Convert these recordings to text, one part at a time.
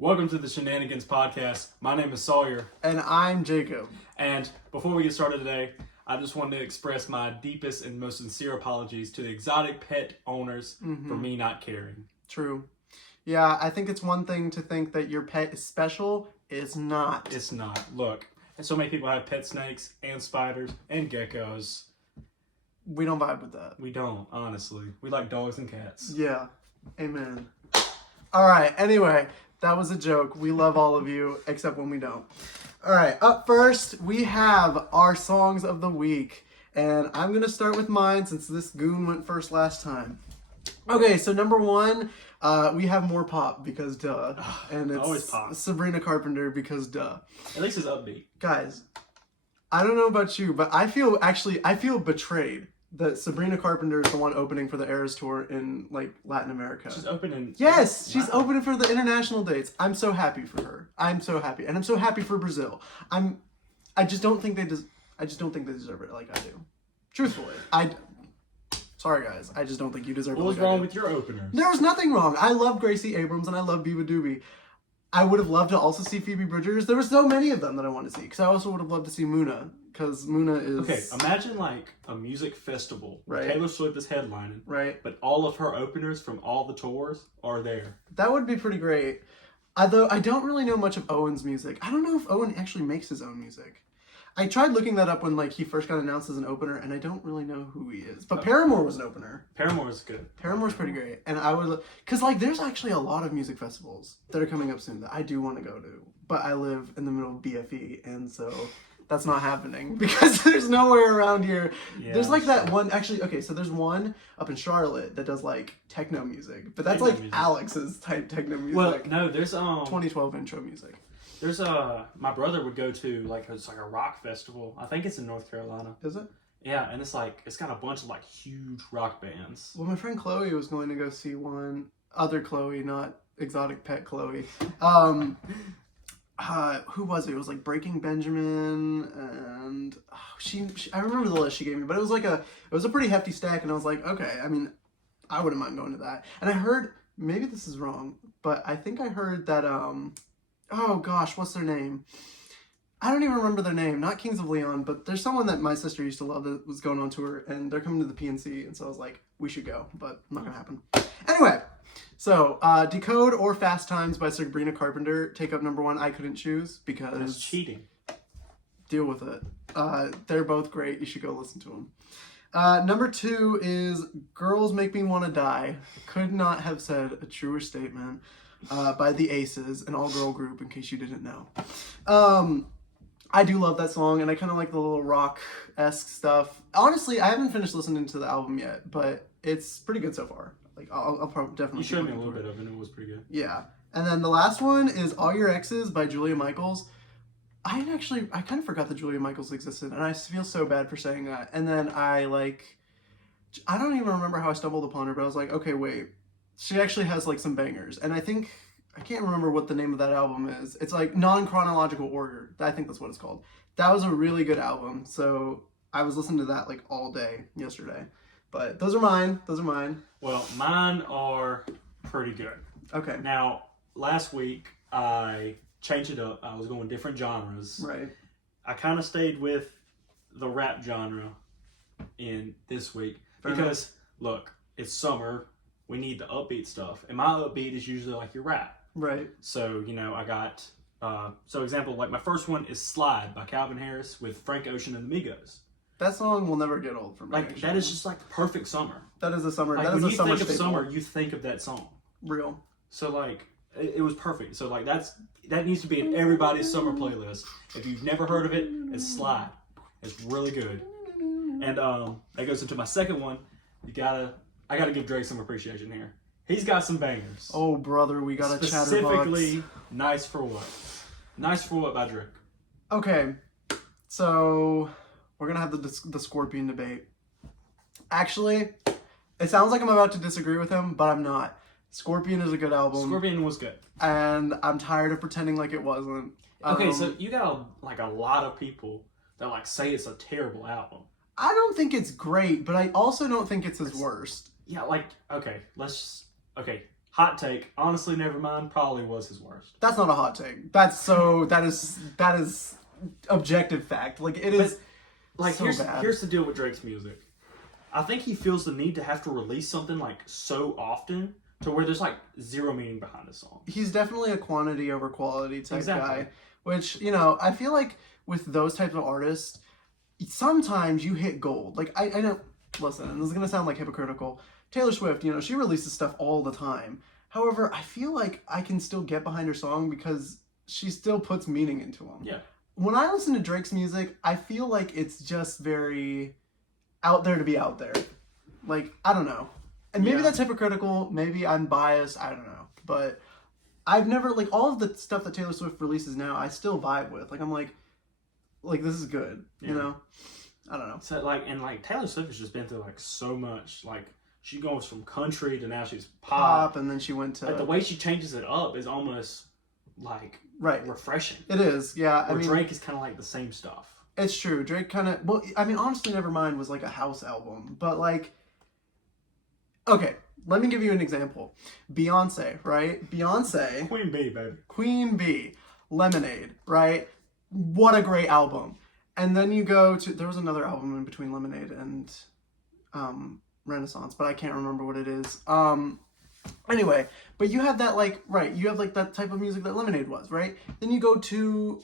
Welcome to the Shenanigans podcast. My name is Sawyer. And I'm Jacob. And before we get started today, I just wanted to express my deepest and most sincere apologies to the exotic pet owners for me not caring. True. Yeah, I think it's one thing to think that your pet is special. It's not. It's not. Look, so many people have pet snakes and spiders and geckos. We don't vibe with that. We don't, honestly. We like dogs and cats. Yeah. Amen. All right. Anyway, that was a joke. We love all of you, except when we don't. All right. Up first, we have our songs of the week. And I'm going to start with mine since this goon went first last time. Okay, so number one, we have more pop because duh. And it's always pop. Sabrina Carpenter because duh. At least it's upbeat. Guys, I don't know about you, but I feel betrayed that Sabrina Carpenter is the one opening for the Eras Tour in like Latin America. She's opening. Yes, she's opening for the international dates. I'm so happy for her. I'm so happy, and I'm so happy for Brazil. I just don't think they deserve it like I do. Truthfully, sorry guys, I just don't think you deserve it. What was like I wrong do. with your openers? There was nothing wrong. I love Gracie Abrams and I love Biba Doobie. I would have loved to also see Phoebe Bridgers. There were so many of them that I wanted to see. Because I also would have loved to see Muna. Because Muna is... Okay, imagine like a music festival. Right. Taylor Swift is headlining. Right. But all of her openers from all the tours are there. That would be pretty great. Although I don't really know much of Owen's music. I don't know if Owen actually makes his own music. I tried looking that up when like he first got announced as an opener, and I don't really know who he is. But Paramore was an opener. Paramore is good. Paramore's pretty great. And I would... Because like there's actually a lot of music festivals that are coming up soon that I do want to go to. But I live in the middle of BFE, and so... That's not happening because there's nowhere around here. Yeah, there's like that one, actually, okay, so there's one up in Charlotte that does like techno music, but that's techno like music. Alex's type techno music. Well, no, there's 2012 intro music. There's my brother would go to like it's like a rock festival. I think it's in North Carolina. Is it? Yeah, and it's like it's got a bunch of like huge rock bands. Well, my friend Chloe was going to go see one other Chloe, not exotic pet Chloe. Who was it? It was like Breaking Benjamin, and I remember the list she gave me, but it was a pretty hefty stack, and I was like, okay, I mean, I wouldn't mind going to that. And I heard, maybe this is wrong, but I think I heard that, oh gosh, what's their name? I don't even remember their name, not Kings of Leon, but there's someone that my sister used to love that was going on tour, and they're coming to the PNC, and so I was like, we should go, but not gonna happen. Anyway. So, Decode or Fast Times by Sabrina Carpenter take up number one. I couldn't choose because... That's cheating. Deal with it. They're both great. You should go listen to them. Number two is Girls Make Me Wanna Die. Could not have said a truer statement by the Aces, an all-girl group, in case you didn't know. I do love that song, and I kind of like the little rock-esque stuff. Honestly, I haven't finished listening to the album yet, but it's pretty good so far. Like I'll probably definitely. You showed me a little bit of it, and it was pretty good. Yeah, and then the last one is All Your Exes by Julia Michaels. I kind of forgot that Julia Michaels existed, and I feel so bad for saying that. And then I don't even remember how I stumbled upon her, but I was like, okay, wait, she actually has like some bangers, and I can't remember what the name of that album is. It's like Non-Chronological Order. I think that's what it's called. That was a really good album, so I was listening to that like all day yesterday. But those are mine. Well, mine are pretty good. Okay. Now, last week, I changed it up. I was going different genres. Right. I kind of stayed with the rap genre in this week. Fair because, enough. Look, it's summer. We need the upbeat stuff. And my upbeat is usually like your rap. Right. So, I got... example, like my first one is Slide by Calvin Harris with Frank Ocean and the Migos. That song will never get old for me. Like, that is just like the perfect summer. That is a summer. Like, that is when a summer you think of staple. summer, you think of that song. Real. So like, it was perfect. So like, that needs to be in everybody's summer playlist. If you've never heard of it, it's Slide. It's really good. And that goes into my second one. I gotta give Drake some appreciation here. He's got some bangers. Oh brother, we got a Chatterbox. Specifically, Nice for What. Nice for What by Drake. Okay, so we're gonna have the Scorpion debate. Actually, it sounds like I'm about to disagree with him, but I'm not. Scorpion is a good album. Scorpion was good. And I'm tired of pretending like it wasn't. Okay, so you got a lot of people that like say it's a terrible album. I don't think it's great, but I also don't think it's his worst. Yeah, like, okay, Hot take. Honestly, Nevermind probably was his worst. That's not a hot take. That is objective fact. Like it is. Like so bad. here's the deal with Drake's music. I think he feels the need to have to release something like so often to where there's like zero meaning behind the song. He's definitely a quantity over quality type Exactly. guy. Which, you know, I feel like with those types of artists, sometimes you hit gold. Like I know. Listen, and this is gonna sound like hypocritical. Taylor Swift, you know, she releases stuff all the time. However, I feel like I can still get behind her song because she still puts meaning into them. Yeah. When I listen to Drake's music, I feel like it's just very out there to be out there. Like, I don't know. And maybe that's hypocritical. Maybe I'm biased. I don't know. But I've never, like, all of the stuff that Taylor Swift releases now, I still vibe with. Like, I'm like this is good. You know? I don't know. So, like, and, like, Taylor Swift has just been through, like, so much. Like, she goes from country to now she's pop. And then she went to... Like, the way she changes it up is almost, like, refreshing. It is, yeah. I mean, Drake is kind of like the same stuff. It's true. Drake kind of... Well, I mean, honestly, Nevermind was, like, a house album. But, like... Okay, let me give you an example. Beyonce, right? Beyonce... Queen Bee, baby. Queen Bee. Lemonade, right? What a great album. And then you go to... There was another album in between Lemonade and Renaissance, but I can't remember what it is. Anyway, but you have that, like, right, you have, like, that type of music that Lemonade was, right? Then you go to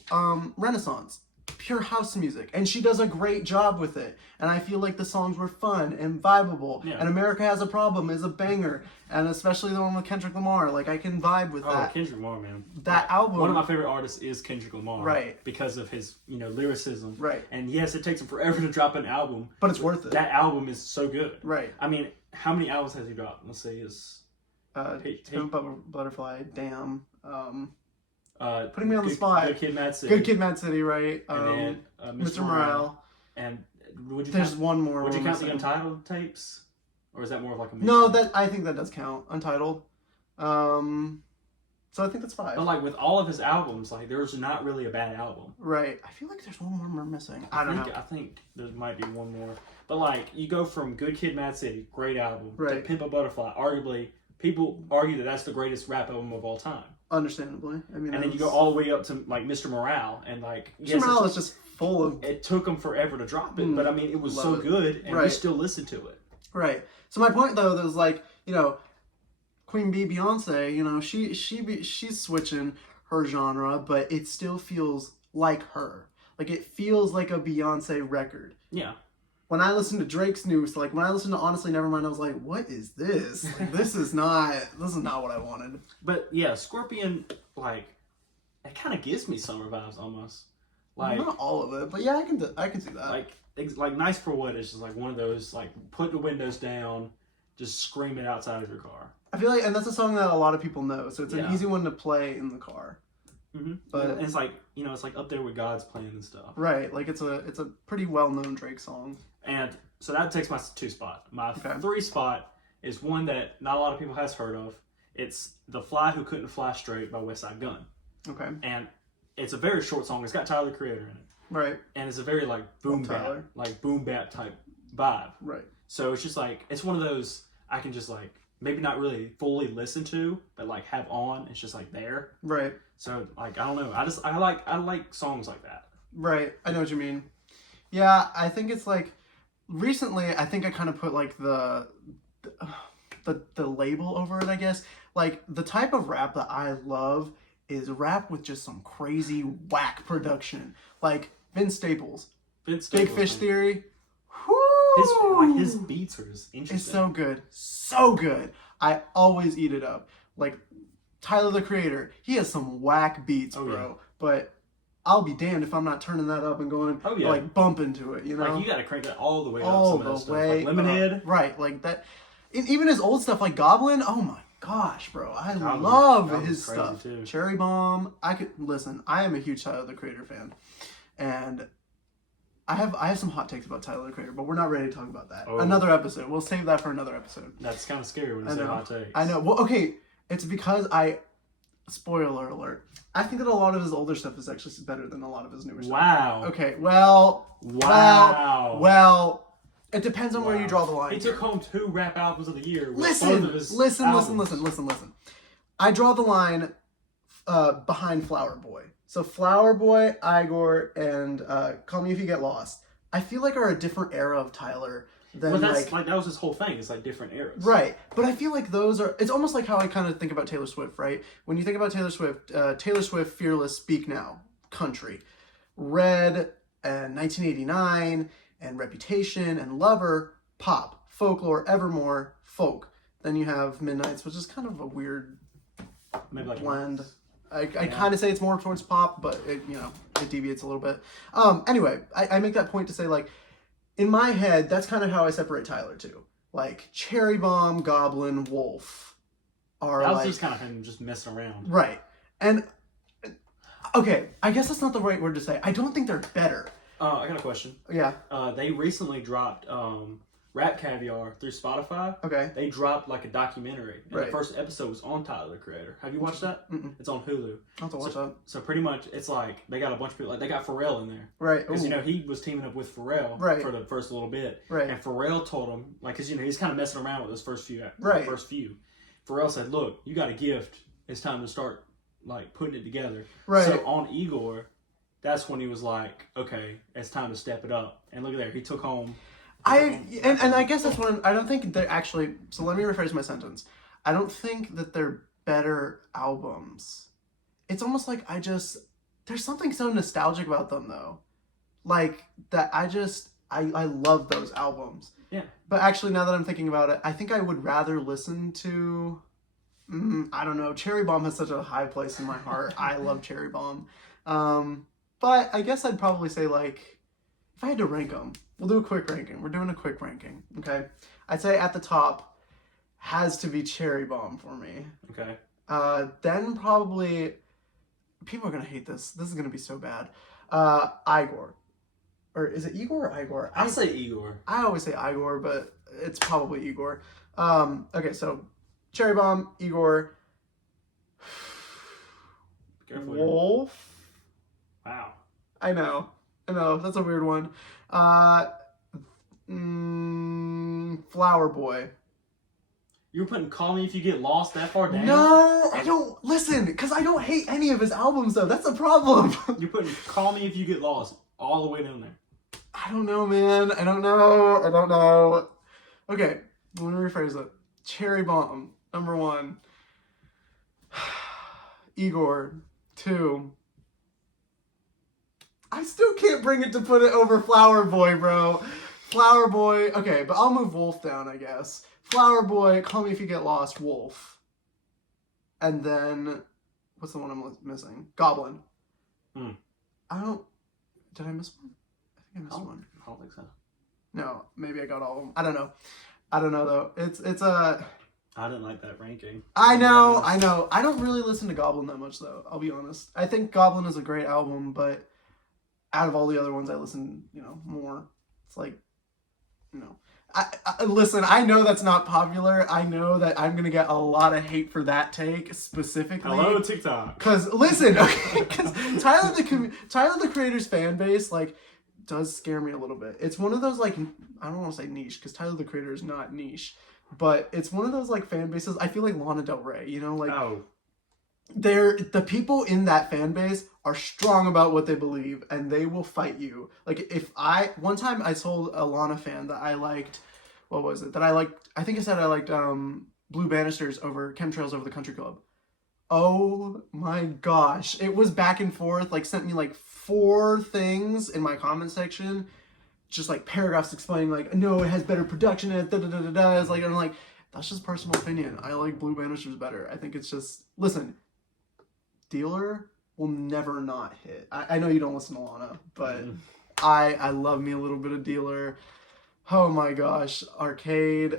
Renaissance. Pure house music. And she does a great job with it. And I feel like the songs were fun and vibable. Yeah. And America Has a Problem is a banger. And especially the one with Kendrick Lamar. Like, I can vibe with that. Oh, Kendrick Lamar, man. That album. One of my favorite artists is Kendrick Lamar. Right. Because of his, you know, lyricism. Right. And yes, it takes him forever to drop an album. But it's worth it. That album is so good. Right. I mean, how many albums has he dropped? Let's see, Butterfly, Damn. Putting me on the spot. Good Kid, Mad City. Good Kid, Mad City, right? And then Mr. Morale. And there's one more. Would you count the Untitled tapes? Or is that more of like a mixtape? No, I think that does count. Untitled. So I think that's 5. But like with all of his albums, like there's not really a bad album. Right. I feel like there's one more we're missing. I don't know. I think there might be one more. But like you go from Good Kid, Mad City, great album, to Pimp a Butterfly. Arguably, people argue that that's the greatest rap album of all time. Understandably. I mean, and then you go all the way up to like Mr. Morale, and like Mr. Morale is just full of. It took him forever to drop it, but I mean, it was so good, and we still listen to it. Right. So my point though is like, you know, Queen Bee, Beyonce, you know, she's switching her genre, but it still feels like her. Like it feels like a Beyonce record. Yeah. When I listened to Drake's new, like when I listened to Honestly Nevermind, I was like, "What is this? Like, this is not what I wanted." But yeah, Scorpion, like, it kind of gives me summer vibes almost. Like not all of it, but yeah, I can see that. Like Nice for What is just like one of those like put the windows down, just scream it outside of your car. I feel like, and that's a song that a lot of people know, so it's an easy one to play in the car. Mm-hmm. But and it's like, you know, it's like up there with God's Plan and stuff. Right, like it's a pretty well known Drake song. And so that takes my 2 spot. My 3 spot is one that not a lot of people has heard of. It's The Fly Who Couldn't Fly Straight by West Side Gun. Okay. And it's a very short song. It's got Tyler, the Creator, in it. Right. And it's a very like boom bap type vibe. Right. So it's just like, it's one of those I can just like maybe not really fully listen to, but like have on. It's just like there. Right. So like I don't know. I like songs like that. Right. I know what you mean. Yeah, I think it's like recently I think I kind of put like the label over it, I guess. Like the type of rap that I love is rap with just some crazy whack production. Like Vince Staples. Big Fish Theory. His beats are just interesting. It's so good. So good. I always eat it up. Like Tyler the Creator, he has some whack beats, bro. Yeah. But I'll be damned if I'm not turning that up and going like bump into it, you know? Like you gotta crank that all the way up. All the way. Like Lemonade. Right, like that. Even his old stuff like Goblin, oh my gosh, bro. I love his stuff. Too. Cherry Bomb. I am a huge Tyler the Creator fan. And I have some hot takes about Tyler the Creator, but we're not ready to talk about that. Oh. Another episode. We'll save that for another episode. That's kind of scary when you say hot takes. I know. Well, okay. It's because spoiler alert. I think that a lot of his older stuff is actually better than a lot of his newer stuff. Wow. Okay. Well. It depends on where you draw the line. He took home 2 rap albums of the year. With Listen. both of his albums. I draw the line behind Flower Boy. So Flower Boy, Igor, and Call Me If You Get Lost, I feel like are a different era of Tyler than But that's like that was his whole thing. It's like different eras. Right. But I feel like those are, it's almost like how I kind of think about Taylor Swift, right? When you think about Taylor Swift, Fearless, Speak Now, Country, Red, and 1989, and Reputation, and Lover, pop, Folklore, Evermore, folk. Then you have Midnights, which is kind of a weird Maybe like blend. I kind of say it's more towards pop, but it deviates a little bit. Anyway, I make that point to say, like, in my head, that's kind of how I separate Tyler too. Like Cherry Bomb, Goblin, Wolf are that was like, just kind of him just messing around. right. And okay, I guess that's not the right word to say. I don't think they're better. I got a question. Yeah. They recently dropped Rap Caviar through Spotify. Okay. They dropped like a documentary, and Right. the first episode was on Tyler the Creator. Have you watched that? Mm-mm. It's on Hulu. I'll have to watch that. So pretty much, it's like they got a bunch of people. Like they got Pharrell in there, Right. because Ooh. he was teaming up with Pharrell Right. for the first little bit, Right. and Pharrell told him, like, because he's kind of messing around with those first few. Right. Pharrell said, "Look, you got a gift. It's time to start like putting it together." Right. So on Igor, that's when he was like, "Okay, it's time to step it up." And look at there, he took home. And I guess that's one. I don't think they're actually. So let me rephrase my sentence. I don't think that they're better albums. It's almost like there's something so nostalgic about them though, like that. I love those albums. Yeah. But actually, now that I'm thinking about it, I think I would rather listen to. I don't know. Cherry Bomb has such a high place in my heart. I love Cherry Bomb. But I guess I'd probably say, like, if I had to rank them, we'll do a quick ranking. We're doing a quick ranking, okay? I'd say at the top has to be Cherry Bomb for me. Okay. Then probably, people are going to hate this. This is going to be so bad. Igor. Or is it Igor or Igor? I say Igor. I always say Igor, but it's probably Igor. Okay, so Cherry Bomb, Igor, Careful. Wolf. Wow. I know, that's a weird one. Flower Boy. You were putting "Call Me If You Get Lost" that far down? No, I don't listen, because I don't hate any of his albums though. That's the problem. You're putting "Call Me If You Get Lost" all the way down there. I don't know, man. I don't know. Okay, let me rephrase it. Cherry Bomb, number 1. Igor, 2. I still can't bring it to put it over Flower Boy, bro. Flower Boy, okay, but I'll move Wolf down, I guess. Flower Boy, Call Me If You Get Lost, Wolf. And then, what's the one I'm missing? Goblin. Hmm. Did I miss one? I think I missed one. I don't think so. No, maybe I got all of them. I don't know though. It's a. I didn't like that ranking. I know. I don't really listen to Goblin that much though. I'll be honest. I think Goblin is a great album, but out of all the other ones, I listen, more. It's like, I listen. I know that's not popular. I know that I'm gonna get a lot of hate for that take specifically. Hello, TikTok. Cause listen, okay, cause Tyler the Creator's fan base does scare me a little bit. It's one of those I don't want to say niche because Tyler the Creator is not niche, but it's one of those fan bases. I feel like Lana Del Rey, Oh. the people in that fan base are strong about what they believe and they will fight you. One time I told a Lana fan that I liked, what was it? I think I said I liked Blue Banisters over Chemtrails over the Country Club. Oh my gosh. It was back and forth, sent me 4 things in my comment section, just paragraphs explaining no, it has better production and da-da-da-da-da. I'm like, that's just personal opinion. I like Blue Banisters better. I think it's just, listen, Dealer will never not hit. I know you don't listen to Lana, but I love me a little bit of Dealer. Oh my gosh, Arcade,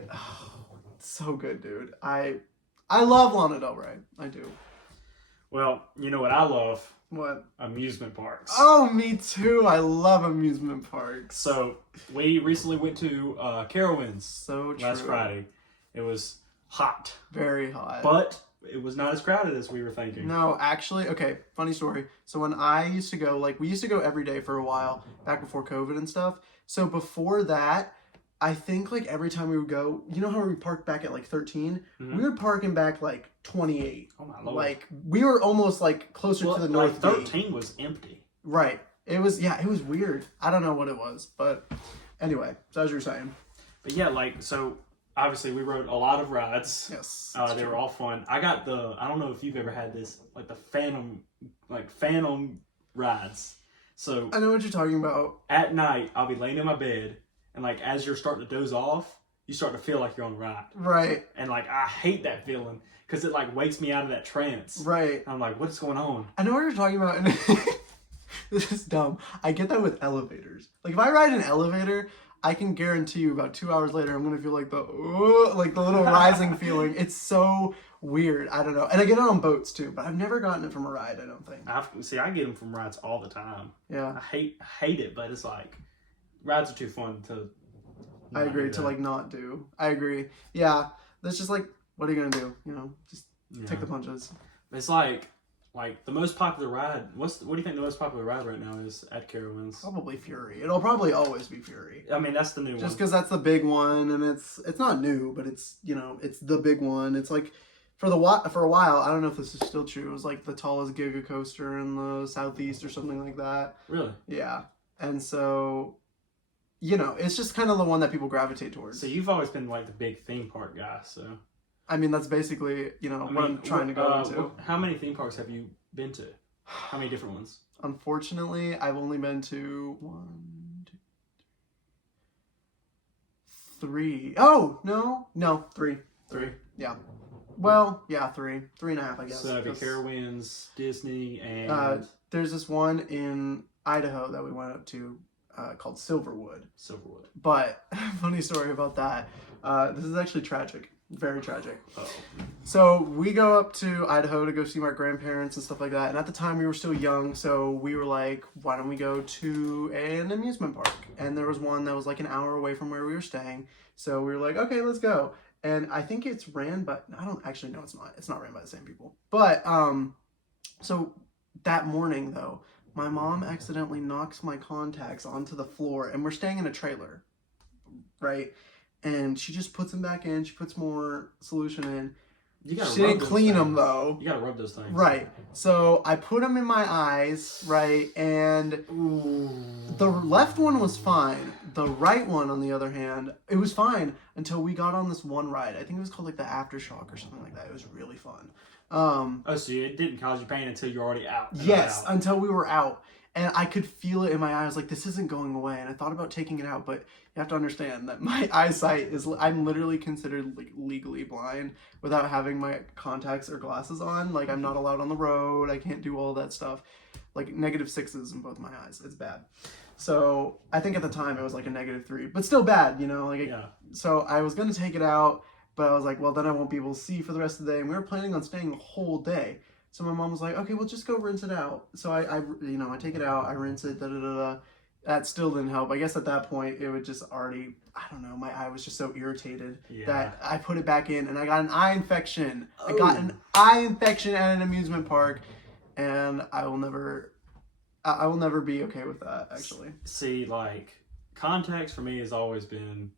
so good, dude. I love Lana Del Rey. I do. Well, you know what I love? What? Amusement parks. Oh, me too. I love amusement parks. So we recently went to Carowinds. So true. Last Friday. It was hot. Very hot. But it was not as crowded as we were thinking. No, actually, okay, funny story. So when I used to go, we used to go every day for a while, back before COVID and stuff. So before that, I think like every time we would go, you know how we parked back at like 13? We were parking back like 28. Oh my Lord. Like we were almost like closer to the north like gate. 13 was empty. Right. It was weird. I don't know what it was, but anyway, so as you were saying. But yeah, like, so obviously we rode a lot of rides. Yes. They were all fun. I got I don't know if you've ever had this, like the Phantom rides. So I know what you're talking about. at night, I'll be laying in my bed, and like as you're starting to doze off, you start to feel like you're on a ride. Right. And like I hate that feeling because it like wakes me out of that trance. Right. I'm like, what's going on? I know what you're talking about. And this is dumb. I get that with elevators. Like if I ride an elevator, I can guarantee you about 2 hours later, I'm gonna feel like the little rising feeling. It's so weird. I don't know. And I get it on boats too, but I've never gotten it from a ride. I don't think. I get them from rides all the time. Yeah. I hate it, but it's like rides are too fun to. I agree to like not do. I agree. Yeah. That's just like, what are you gonna do? You know, just take the punches. It's like the most popular ride. What do you think the most popular ride right now is at Carowinds? Probably Fury. It'll probably always be Fury. I mean, that's the new one. Just because that's the big one, and it's not new, but it's it's the big one. It's like for a while. I don't know if this is still true. It was like the tallest Giga coaster in the Southeast or something like that. Really? Yeah. And so, it's just kind of the one that people gravitate towards. So you've always been like the big theme park guy. So. I mean, that's basically what I'm trying to go into. How many theme parks have you been to? How many different ones? Unfortunately, I've only been to 3. Oh, no, 3. 3? Yeah. Well, yeah, 3. 3.5, I guess. So it'd be Carowinds, Disney, and... there's this one in Idaho that we went up to called Silverwood. Silverwood. But, funny story about that. This is actually tragic. Very tragic. Uh-oh. So we go up to Idaho to go see my grandparents and stuff like that. And at the time we were still young, so we were like, why don't we go to an amusement park? And there was one that was like an hour away from where we were staying. So we were like, okay, let's go. And I think it's ran by, I don't actually know, it's not. It's not ran by the same people. But, so that morning though, my mom accidentally knocks my contacts onto the floor, and we're staying in a trailer, right? And she just puts them back in. She puts more solution in. She didn't clean them though. You gotta rub those things. Right. So I put them in my eyes, right? And the left one was fine. The right one, on the other hand, it was fine until we got on this one ride. I think it was called like the Aftershock or something like that. It was really fun. So it didn't cause you pain until you're already out. Yes, until we were out. And I could feel it in my eyes, like, this isn't going away. And I thought about taking it out, but you have to understand that my eyesight I'm literally considered like legally blind without having my contacts or glasses on. Like, I'm not allowed on the road. I can't do all that stuff. Like, -6s in both my eyes. It's bad. So I think at the time it was like a -3, but still bad, So I was going to take it out, but I was like, well, then I won't be able to see for the rest of the day. And we were planning on staying the whole day. So my mom was like, okay, well, just go rinse it out. So I take it out, I rinse it, That still didn't help. I guess at that point, it would just already, I don't know, my eye was just so irritated that I put it back in, and I got an eye infection. I got an eye infection at an amusement park, and I will never be okay with that, actually. See, like, contacts for me has always been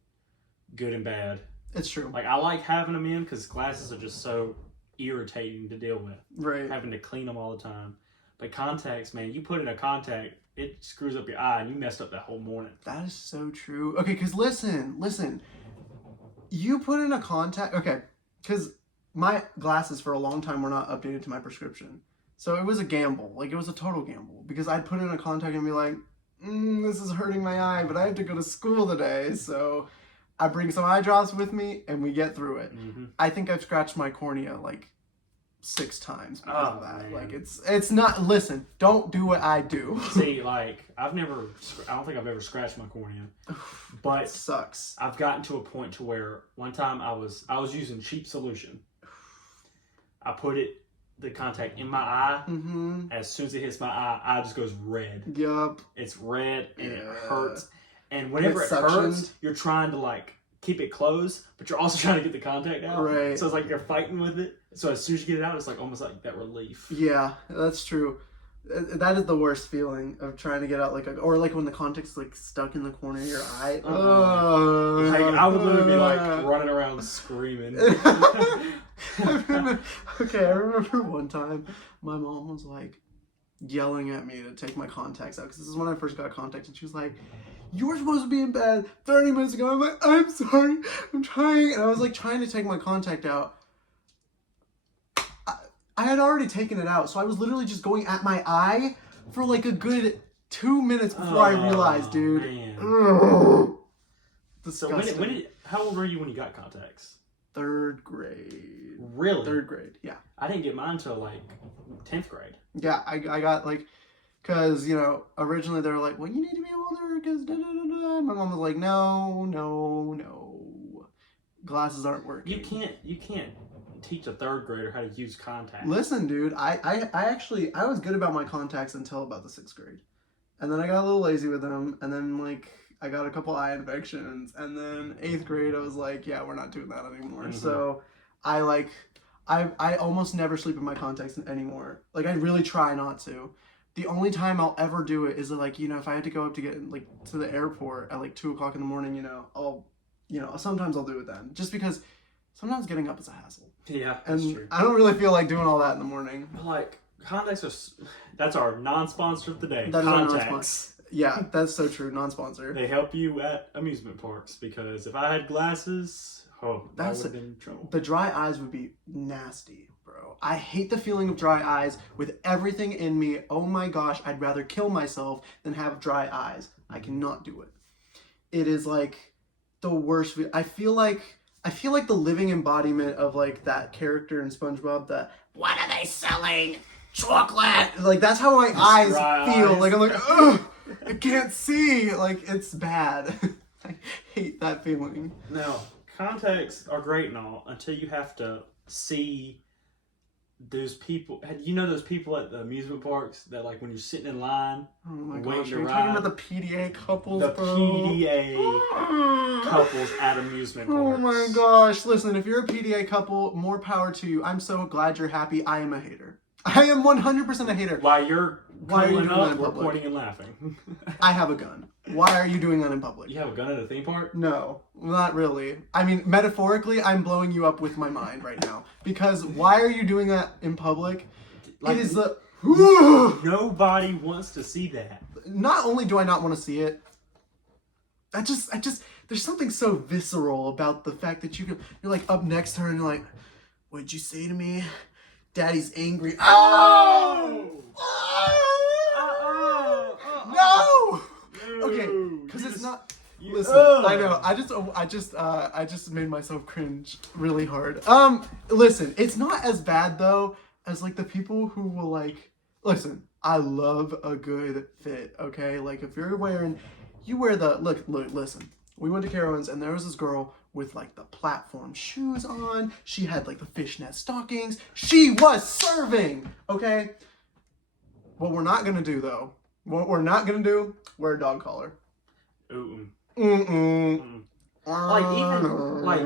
good and bad. It's true. Like, I like having them in because glasses are just so irritating to deal with. Right. Having to clean them all the time. But contacts, man, you put in a contact, it screws up your eye and you messed up that whole morning. That is so true. Okay, because listen. You put in a contact, okay, because my glasses for a long time were not updated to my prescription. So it was a gamble. Like, it was a total gamble. Because I'd put in a contact and be like, this is hurting my eye, but I have to go to school today, so I bring some eye drops with me, and we get through it. Mm-hmm. I think I've scratched my cornea, like, 6 times because of that. Man. Like, it's not, listen, don't do what I do. See, like, I don't think I've ever scratched my cornea. But it sucks. I've gotten to a point to where one time I was using cheap solution. I put the contact in my eye. Mm-hmm. As soon as it hits my eye just goes red. Yup. It's red and it hurts. And whenever it hurts, you're trying to, like, keep it closed, but you're also trying to get the contact out. Right. So it's like you're fighting with it. So as soon as you get it out, it's like almost like that relief. Yeah, that's true. That is the worst feeling of trying to get out or like when the contact's like stuck in the corner of your eye. Like, I would literally be like running around screaming. I remember one time my mom was like yelling at me to take my contacts out because this is when I first got contacts, and she was like, "You were supposed to be in bed 30 minutes ago." I'm like, "I'm sorry, I'm trying," and I was like trying to take my contact out. I had already taken it out, so I was literally just going at my eye for like a good 2 minutes before I realized, dude. Disgusting. So how old were you when you got contacts? 3rd grade. Really? 3rd grade, yeah. I didn't get mine until like 10th grade. Yeah, I got like, because, you know, originally they were like, well, you need to be older because da-da-da-da. My mom was like, no. Glasses aren't working. You can't teach a 3rd grader how to use contacts. Listen, dude, I actually was good about my contacts until about the 6th grade. And then I got a little lazy with them, and then like I got a couple eye infections, and then 8th grade I was like, yeah, we're not doing that anymore. Mm-hmm. So I almost never sleep in my contacts anymore. Like, I really try not to. The only time I'll ever do it is like, you know, if I had to go up to get like to the airport at like 2 o'clock in the morning, you know, sometimes I'll do it then, just because sometimes getting up is a hassle. Yeah, that's and true. I don't really feel like doing all that in the morning. Like, contacts that's our non-sponsor of the day. That's contacts. Yeah, that's so true. Non-sponsor. They help you at amusement parks, because if I had glasses, I would have been in trouble. The dry eyes would be nasty, bro. I hate the feeling of dry eyes with everything in me. Oh my gosh, I'd rather kill myself than have dry eyes. I cannot do it. It is like the worst. I feel like the living embodiment of like that character in SpongeBob. That, what are they selling? Chocolate. Like, that's how my eyes feel. Like, I'm like, ugh, I can't see. Like, it's bad. I hate that feeling. Now, contacts are great and all until you have to see those people. You know those people at the amusement parks that, like, when you're sitting in line, oh my waiting gosh, to are you ride, talking about the PDA couples, the bro? PDA couples at amusement parks. Oh my gosh. Listen, if you're a PDA couple, more power to you. I'm so glad you're happy. I am a hater. I am 100% a hater. Why are you doing that in public? We're pointing and laughing. I have a gun. Why are you doing that in public? You have a gun at a theme park? No, not really. I mean, metaphorically, I'm blowing you up with my mind right now. Because why are you doing that in public? Like, it is the... Nobody wants to see that. Not only do I not want to see it, I just, there's something so visceral about the fact that you're like up next to her and you're like, what'd you say to me? Daddy's angry. Oh! No! Okay, because it's not. Listen, I know. I just made myself cringe really hard. Listen, it's not as bad though as like the people who will like. Listen, I love a good fit. Okay, like if you're wearing, you wear the look. Listen, we went to Carowinds and there was this girl with like the platform shoes on. She had like the fishnet stockings. She was serving, okay? What we're not gonna do though, wear a dog collar. Like, even, like,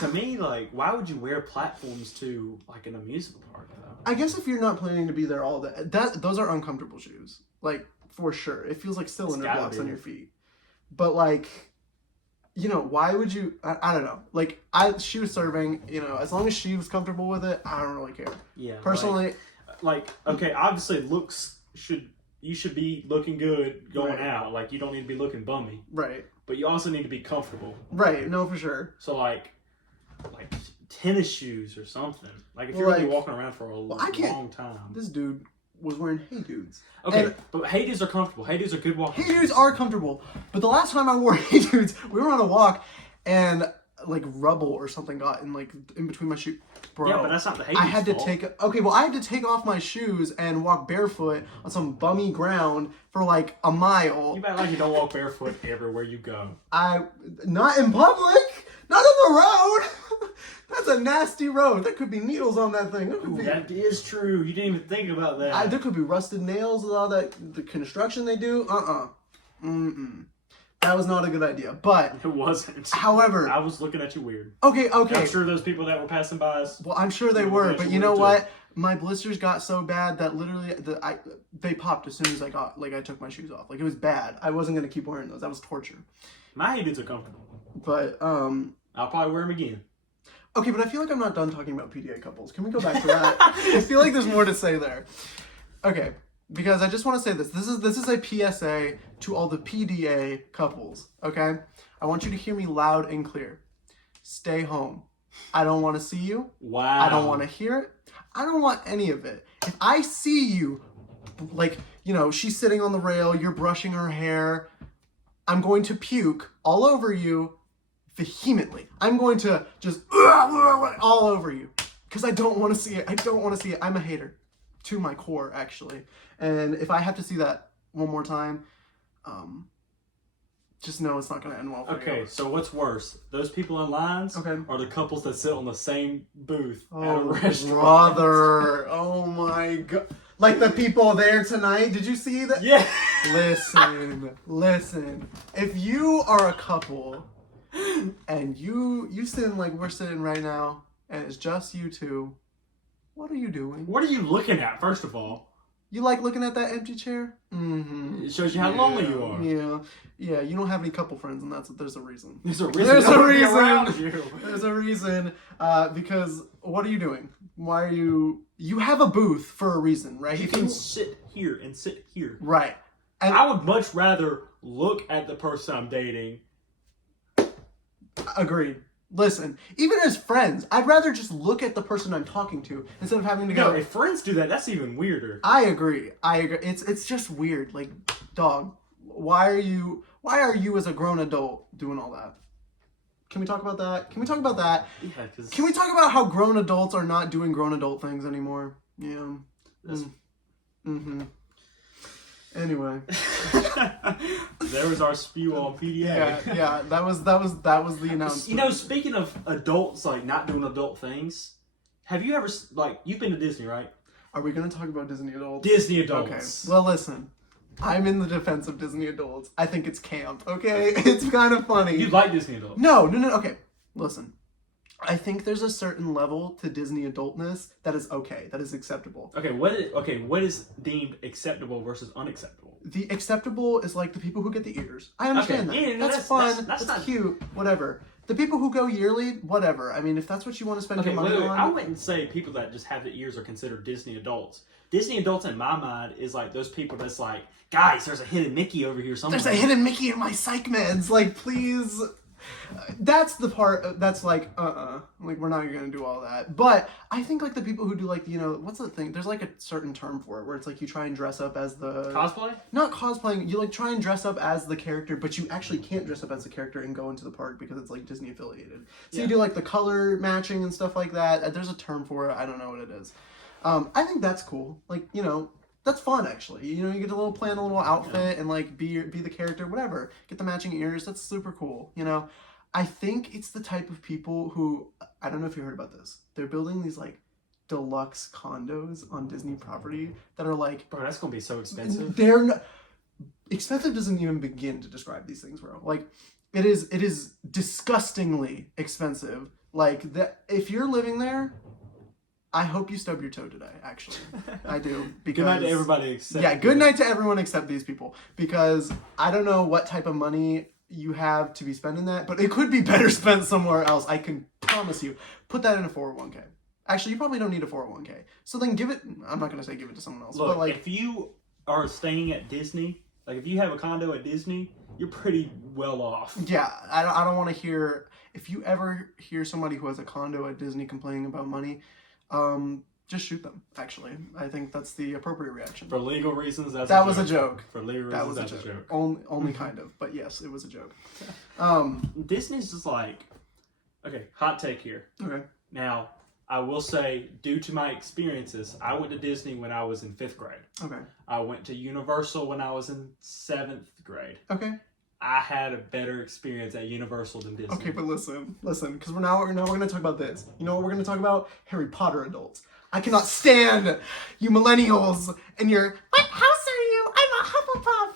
to me, like, why would you wear platforms to, like, an amusement park, though? I guess if you're not planning to be there all day, those are uncomfortable shoes. Like, for sure. It feels like cylinder blocks on your feet. But, like, you know, why would you, I don't know. Like, she was serving, you know, as long as she was comfortable with it, I don't really care. Yeah. Personally. Like okay, obviously you should be looking good going out. Like, you don't need to be looking bummy. Right. But you also need to be comfortable. Right, no, for sure. So, like tennis shoes or something. Like, if you're going to be walking around for a long time. This dude was wearing Hey Dudes. Okay, but Hey Dudes are comfortable. Hey Dudes are good walking shoes. Hey Dudes are comfortable. But the last time I wore Hey Dudes, we were on a walk, and like rubble or something got in between my shoes. Bro, yeah, but that's not the Hey Dudes' I had to take off my shoes and walk barefoot on some bummy ground for like a mile. You bet like you don't walk barefoot everywhere you go. Not in public, not on the road. That's a nasty road. There could be needles on that thing. That is true. You didn't even think about that. There could be rusted nails with all that the construction they do. That was not a good idea, but... It wasn't. However... I was looking at you weird. Okay. I'm sure those people that were passing by us... Well, I'm sure they were, but you know what? my blisters got so bad that literally they popped as soon as I took my shoes off. Like, it was bad. I wasn't gonna keep wearing those. That was torture. My hay boots are comfortable. But I'll probably wear them again. Okay, but I feel like I'm not done talking about PDA couples. Can we go back to that? I feel like there's more to say there. Okay, because I just want to say this. This is a PSA to all the PDA couples, okay? I want you to hear me loud and clear. Stay home. I don't want to see you. Wow. I don't want to hear it. I don't want any of it. If I see you, like, you know, she's sitting on the rail, you're brushing her hair, I'm going to puke all over you vehemently. I'm going to just all over you because I don't want to see it. I don't want to see it. I'm a hater to my core, actually. And if I have to see that one more time, just know it's not going to end well for you. Okay, so what's worse? Those people in lines or the couples that sit on the same booth at a restaurant? Brother. Oh my God. Like the people there tonight. Did you see that? Yeah. Listen. If you are a couple and you sitting like we're sitting right now and it's just you two, what are you doing? What are you looking at, first of all? You like looking at that empty chair? Mm-hmm. It shows you how lonely you are. Yeah, you don't have any couple friends, and there's a reason. There's a reason. There's a reason. Because what are you doing? Why are you have a booth for a reason, right? You can sit here and sit here. Right. And I would much rather look at the person I'm dating. Agreed. Listen, even as friends, I'd rather just look at the person I'm talking to instead of having to go. No, if friends do that, that's even weirder. I agree. It's just weird. Like, dog, why are you as a grown adult doing all that? Can we talk about that? Yeah, Can we talk about how grown adults are not doing grown adult things anymore? Yeah. Mm-hmm. Anyway. There was our spew on PDA. Yeah, that was the announcement. You know, speaking of adults like not doing adult things, have you ever you've been to Disney, right? Are we going to talk about Disney adults? Disney adults. Okay. Well, listen. I'm in the defense of Disney adults. I think it's camp, okay? It's kind of funny. You like Disney adults? No. Okay. Listen. I think there's a certain level to Disney adultness that is okay, that is acceptable. Okay, what is deemed acceptable versus unacceptable? The acceptable is like the people who get the ears. I understand that. Yeah, that's fun. That's not cute. Whatever. The people who go yearly, whatever. I mean, if that's what you want to spend your money on. I wouldn't say people that just have the ears are considered Disney adults. Disney adults in my mind is like those people that's like, guys, there's a hidden Mickey over here somewhere. There's a hidden Mickey in my psych meds. Like, please. That's the part that's like, like, we're not gonna do all that. But I think like the people who do like, you know, what's the thing? There's like a certain term for it where it's like you try and dress up as the cosplay. Not cosplaying. You like try and dress up as the character, but you actually can't dress up as the character and go into the park because it's like Disney affiliated. So you do like the color matching and stuff like that. There's a term for it. I don't know what it is. I think that's cool. Like, you know. That's fun, actually. You know, you get to plan a little outfit and like be the character, whatever. Get the matching ears. That's super cool. You know, I think it's the type of people who, I don't know if you heard about this. They're building these like deluxe condos on Disney property that are like, bro, that's gonna be so expensive. They're not, expensive doesn't even begin to describe these things, bro. Like, it is disgustingly expensive. Like that, if you're living there. I hope you stub your toe today, actually. I do. Because, good night to everybody except... good night to everyone except these people. Because I don't know what type of money you have to be spending that, but it could be better spent somewhere else. I can promise you. Put that in a 401k. Actually, you probably don't need a 401k. So then give it... I'm not going to say give it to someone else. Look, but like, if you are staying at Disney, like if you have a condo at Disney, you're pretty well off. Yeah, I don't want to hear... If you ever hear somebody who has a condo at Disney complaining about money... just shoot them, actually. I think that's the appropriate reaction. For legal reasons, that was a joke. For legal reasons, that's a joke. Only kind of, but yes, it was a joke. Disney's just like, okay, hot take here. Okay. Now, I will say, due to my experiences, I went to Disney when I was in 5th grade. Okay. I went to Universal when I was in 7th grade. Okay. I had a better experience at Universal than Disney. Okay, but listen, because we're going to talk about this. You know what we're going to talk about? Harry Potter adults. I cannot stand you millennials and your, what house are you? I'm a Hufflepuff.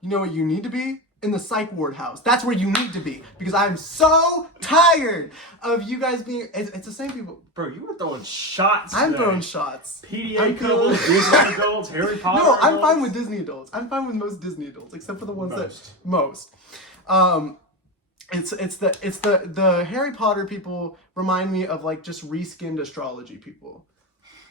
You know what you need to be? in the psych ward house. That's where you need to be. Because I'm so tired of you guys being... It's the same people. Bro, you were throwing shots I'm today. throwing shots. PDA couples, Disney adults, Harry Potter No, I'm adults. fine with Disney adults. I'm fine with most Disney adults, except for the ones most. It's the Harry Potter people remind me of like just reskinned astrology people.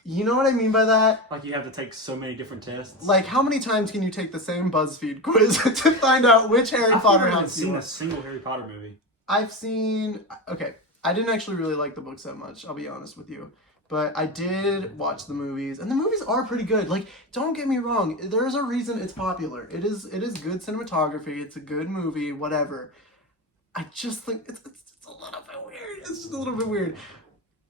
You know what I mean by that? Like you have to take so many different tests. Like how many times can you take the same BuzzFeed quiz to find out which Harry Potter I've house you seen are? a single Harry Potter movie. I've seen... Okay, I didn't actually really like the books that much, I'll be honest with you. But I did watch the movies, and the movies are pretty good. Like, don't get me wrong, there's a reason it's popular. It is good cinematography, it's a good movie, whatever. I just think it's a little bit weird. It's just a little bit weird.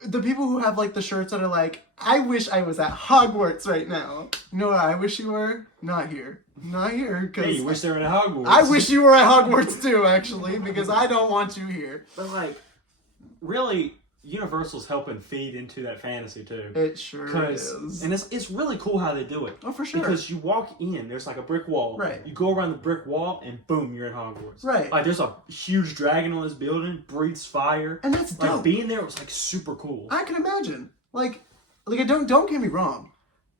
The people who have, like, the shirts that are like, I wish I was at Hogwarts right now. You know what I wish you were? Not here. Not here, because... Hey, you wish they were at Hogwarts. I wish you were at Hogwarts too, actually, because I don't want you here. But, like, really, Universal's helping feed into that fantasy, too. It sure is. And it's really cool how they do it. Oh, for sure. Because you walk in, there's like a brick wall. Right. You go around the brick wall, and boom, you're in Hogwarts. Right. Like, there's a huge dragon on this building, breathes fire. And that's dope. Like, being there was, like, super cool. I can imagine. Like don't get me wrong.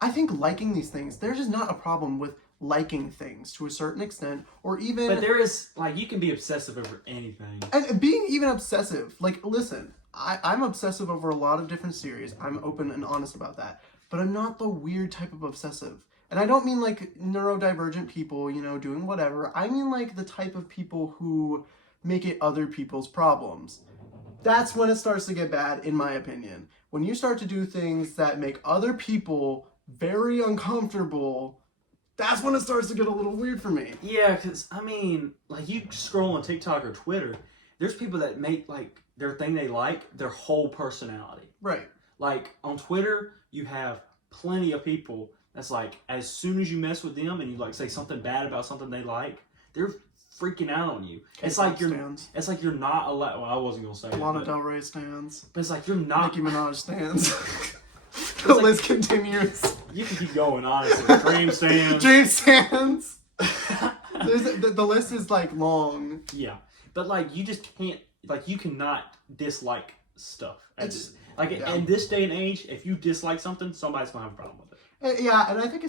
I think liking these things, there's just not a problem with liking things to a certain extent, or even... But there is, like, you can be obsessive over anything. And being even obsessive, like, listen, I'm obsessive over a lot of different series. I'm open and honest about that. But I'm not the weird type of obsessive. And I don't mean, like, neurodivergent people, you know, doing whatever. I mean, like, the type of people who make it other people's problems. That's when it starts to get bad, in my opinion. When you start to do things that make other people very uncomfortable... That's when it starts to get a little weird for me. Yeah, because, I mean, like, you scroll on TikTok or Twitter, there's people that make, like, their thing they like their whole personality. Right. Like, on Twitter, you have plenty of people that's like, as soon as you mess with them and you, like, say something bad about something they like, they're freaking out on you. It's like you're not allowed... Well, I wasn't going to say Lana Del Rey stands. But it's like you're not... Nicki Minaj stands. The list continues. You can keep going, honestly. Dream stands. Dream stands. The list is, like, long. Yeah. But, like, you just can't... Like, you cannot dislike stuff. In this day and age, if you dislike something, somebody's going to have a problem with it. Yeah, and I think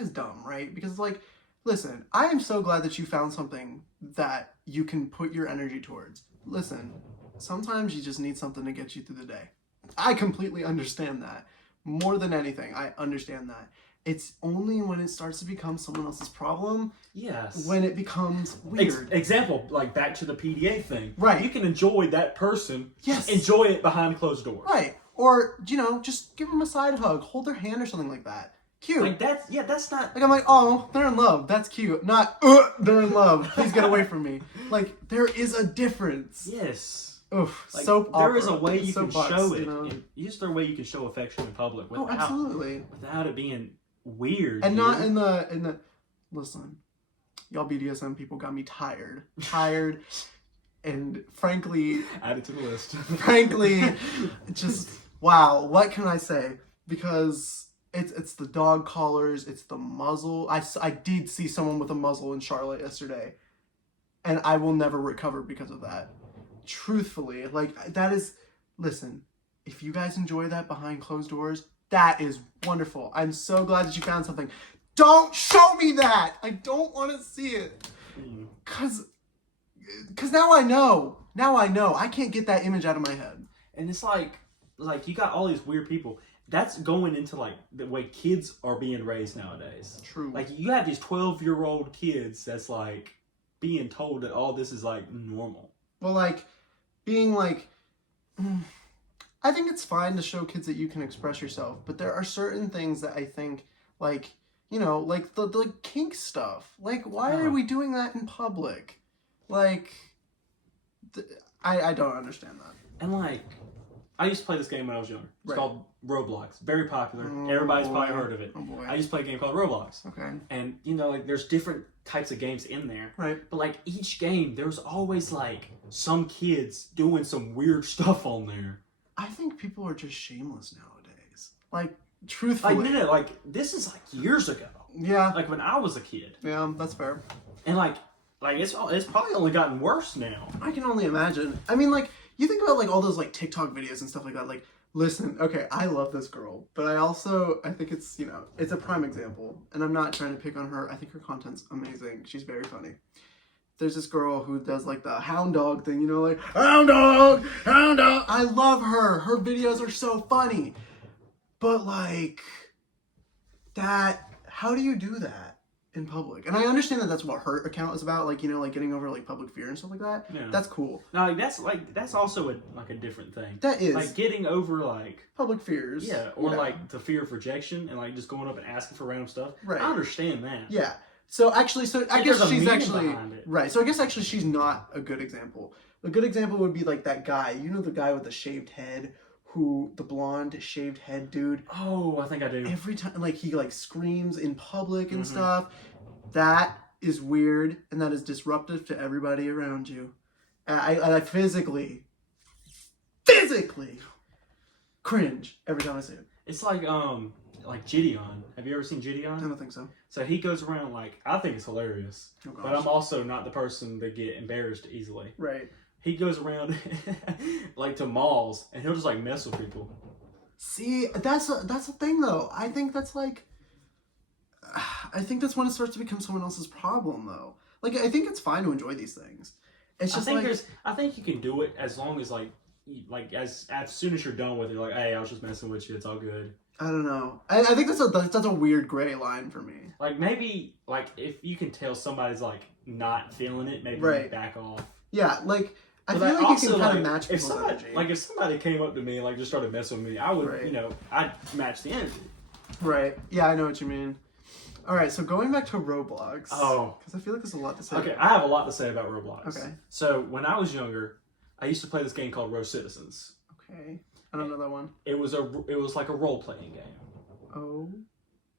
it's dumb, right? Because, like, listen, I am so glad that you found something that you can put your energy towards. Listen, sometimes you just need something to get you through the day. I completely understand that. More than anything, I understand that. It's only when it starts to become someone else's problem. Yes. When it becomes weird. Example, like back to the PDA thing. Right. You can enjoy that person. Yes. Enjoy it behind closed doors. Right. Or, you know, just give them a side hug, hold their hand or something like that. Cute. Like that's not... Like, I'm like, oh, they're in love. That's cute. Not, they're in love. Please get away from me. Like, there is a difference. Yes. Oof, like, soap opera. There is a way you can show it. You know? And just a way you can show affection in public without, absolutely. Without it being weird. And not in the listen, y'all BDSM people got me tired. And frankly, add it to the list. Frankly, just wow, what can I say? Because it's the dog collars, it's the muzzle. I did see someone with a muzzle in Charlotte yesterday. And I will never recover because of that. Truthfully, like, that is, listen, if you guys enjoy that behind closed doors, that is wonderful. I'm so glad that you found something. Don't show me that! I don't want to see it. Cause now I know. I can't get that image out of my head. And it's like you got all these weird people. That's going into, like, the way kids are being raised nowadays. True. Like, you have these 12-year-old kids that's, like, being told that all this is, like, normal. Well, like, being like, I think it's fine to show kids that you can express yourself, but there are certain things that I think, like, you know, like the kink stuff. Like, why are we doing that in public? Like, I don't understand that. And, like, I used to play this game when I was younger. It's called Roblox. Very popular. Everybody's probably heard of it. Oh, boy. I used to play a game called Roblox. Okay. And, you know, like, there's different types of games in there. Right. But, like, each game, there's always, like, some kids doing some weird stuff on there. I think people are just shameless nowadays. Like, truthfully. Like, no, like, this is, like, years ago. Yeah. Like, when I was a kid. Yeah, that's fair. And, like, like it's probably only gotten worse now. I can only imagine. I mean, like, you think about like all those like TikTok videos and stuff like that. Like, listen, okay, I love this girl, but I think it's, you know, it's a prime example, and I'm not trying to pick on her. I think her content's amazing. She's very funny. There's this girl who does like the hound dog thing, you know, like hound dog, hound dog. I love her. Her videos are so funny, but like that, how do you do that in public? And I understand that that's what her account is about, like, you know, like getting over like public fear and stuff like that. Yeah. That's cool. No, that's also a different thing. That is like getting over like public fears. Yeah, or like the fear of rejection and like just going up and asking for random stuff. Right. I understand that. Yeah. So I guess she's actually right. So I guess actually she's not a good example. A good example would be like that guy. You know, the guy with the shaved head, the blonde shaved head dude. Oh, I think I do. Every time, like, he like screams in public and stuff. That is weird, and that is disruptive to everybody around you. I physically cringe every time I see it. It's like Gideon. Have you ever seen Gideon? I don't think so. So he goes around like, I think it's hilarious, but I'm also not the person that get embarrassed easily. Right. He goes around like to malls and he'll just like mess with people. See, that's the thing though. I think that's when it starts to become someone else's problem though. Like, I think it's fine to enjoy these things. It's just I think you can do it as long as as soon as you're done with it, like, hey, I was just messing with you. It's all good. I don't know. I think that's a weird gray line for me. Like, maybe, like, if you can tell somebody's, like, not feeling it, maybe back off. Yeah, like, I feel like you can kind of match people's energy. Like, if somebody came up to me and, like, just started messing with me, I would, you know, I'd match the energy. Right. Yeah, I know what you mean. All right, so going back to Roblox. Oh. Because I feel like there's a lot to say. Okay, I have a lot to say about Roblox. Okay. So, when I was younger, I used to play this game called Row Citizens. Okay. I don't know that one. It was like a role-playing game. Oh.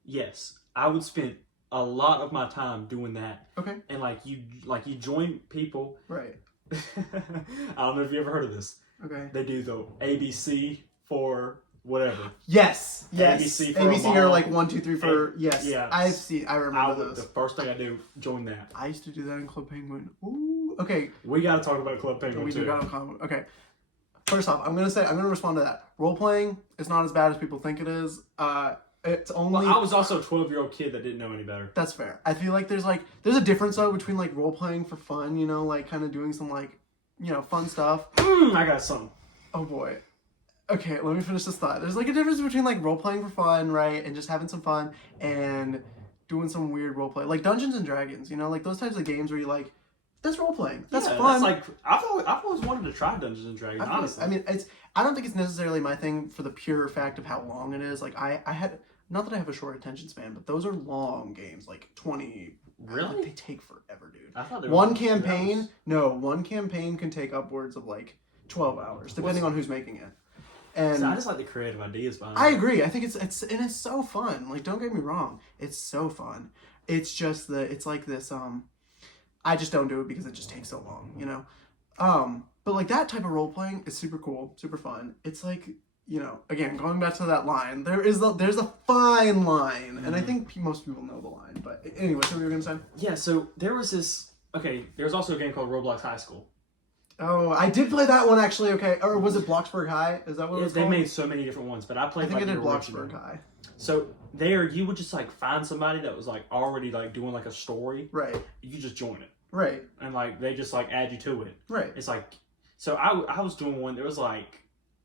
Yes. I would spend a lot of my time doing that. Okay. And you join people. Right. I don't know if you ever heard of this. Okay. They do the ABC for whatever. Yes. ABC for ABC or like 1, 2, 3 for yes. Yeah. I remember those. The first thing I do, join that. I used to do that in Club Penguin. Ooh. Okay. We gotta talk about Club Penguin we too. do gotta comment. Okay. First off, I'm gonna respond to that. Role playing is not as bad as people think it is. It's only. Well, I was also a 12-year-old kid that didn't know any better. That's fair. I feel like there's a difference though between like role playing for fun, you know, like kind of doing some like, you know, fun stuff. I got some. Oh boy. Okay, let me finish this thought. There's like a difference between like role playing for fun, right, and just having some fun, and doing some weird role play, like Dungeons and Dragons. You know, like those types of games where you like. That's role playing. That's fun. That's like I've always wanted to try Dungeons and Dragons. Honestly, I mean, I don't think it's necessarily my thing for the pure fact of how long it is. Like I had, not that I have a short attention span, but those are long games, like 20. Really? They take forever, dude. I thought they were one campaign can take upwards of like 12 hours, depending on who's making it. And so I just like the creative ideas behind it. I agree. I think it's so fun. Like, don't get me wrong, it's so fun. It's just it's like this I just don't do it because it just takes so long, you know? But like that type of role playing is super cool, super fun. It's like, you know, again, going back to that line, there's a fine line, and I think most people know the line. But anyway, what were you gonna say? Yeah, so there was also a game called Roblox High School. Oh, I did play that one actually. Okay, or was it Bloxburg High? Is that what it was They called? made so many different ones, but I played. I think like I did the original. Bloxburg High. So there, you would just like find somebody that was like already like doing like a story. Right. You just join it. Right. And like they just like add you to it. Right. It's like, so I was doing one. It was like,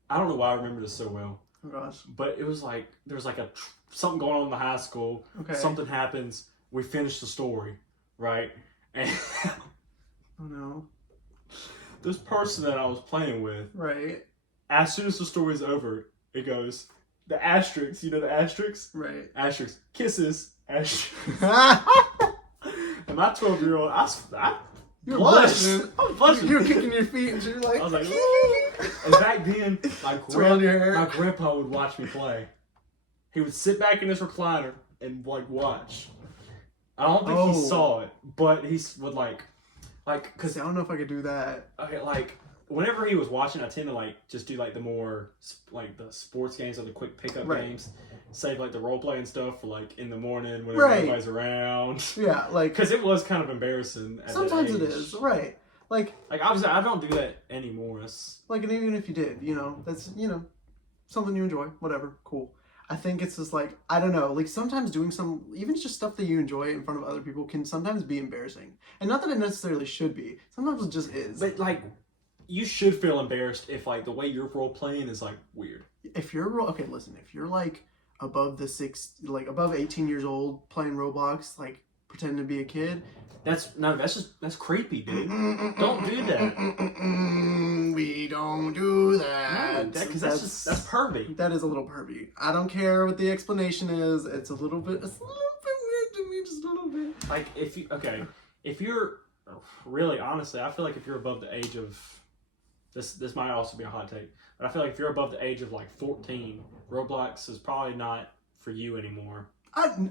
I don't know why I remember this so well. Oh gosh. But it was like there was like something going on in the high school. Okay. Something happens. We finish the story, right? And oh no. This person that I was playing with, right, as soon as the story's over, it goes, the asterisks, you know the asterisks? Right. Asterisks, kisses, asterisks. And my 12-year-old, I you're blushed. blushing. I was blushing. You were kicking your feet and she was like, I was like, ooh. And back then, my grandpa would watch me play. He would sit back in his recliner and like watch. I don't think he saw it, but he would like, cause I don't know if I could do that. okay, like whenever he was watching, I tend to like just do like the more like the sports games or the quick pickup games. Save like the role playing stuff for like in the morning when everybody's around. Yeah, like because it was kind of embarrassing. Sometimes it is, right? Like obviously I don't do that anymore. It's like, and even if you did, that's something you enjoy, whatever, cool. I think it's just like, I don't know, like sometimes doing even just stuff that you enjoy in front of other people can sometimes be embarrassing. And not that it necessarily should be. Sometimes it just is. But like, you should feel embarrassed if like the way you're role playing is like weird. If you're okay, listen, if you're like above 18 years old playing Roblox, like pretending to be a kid, that's creepy, dude. Don't do that. We don't do that. No, that's pervy. That is a little pervy. I don't care what the explanation is. It's a little bit weird to me, just a little bit. Like if you're really honestly, I feel like if you're above the age of this might also be a hot take, but I feel like if you're above the age of like 14, Roblox is probably not for you anymore.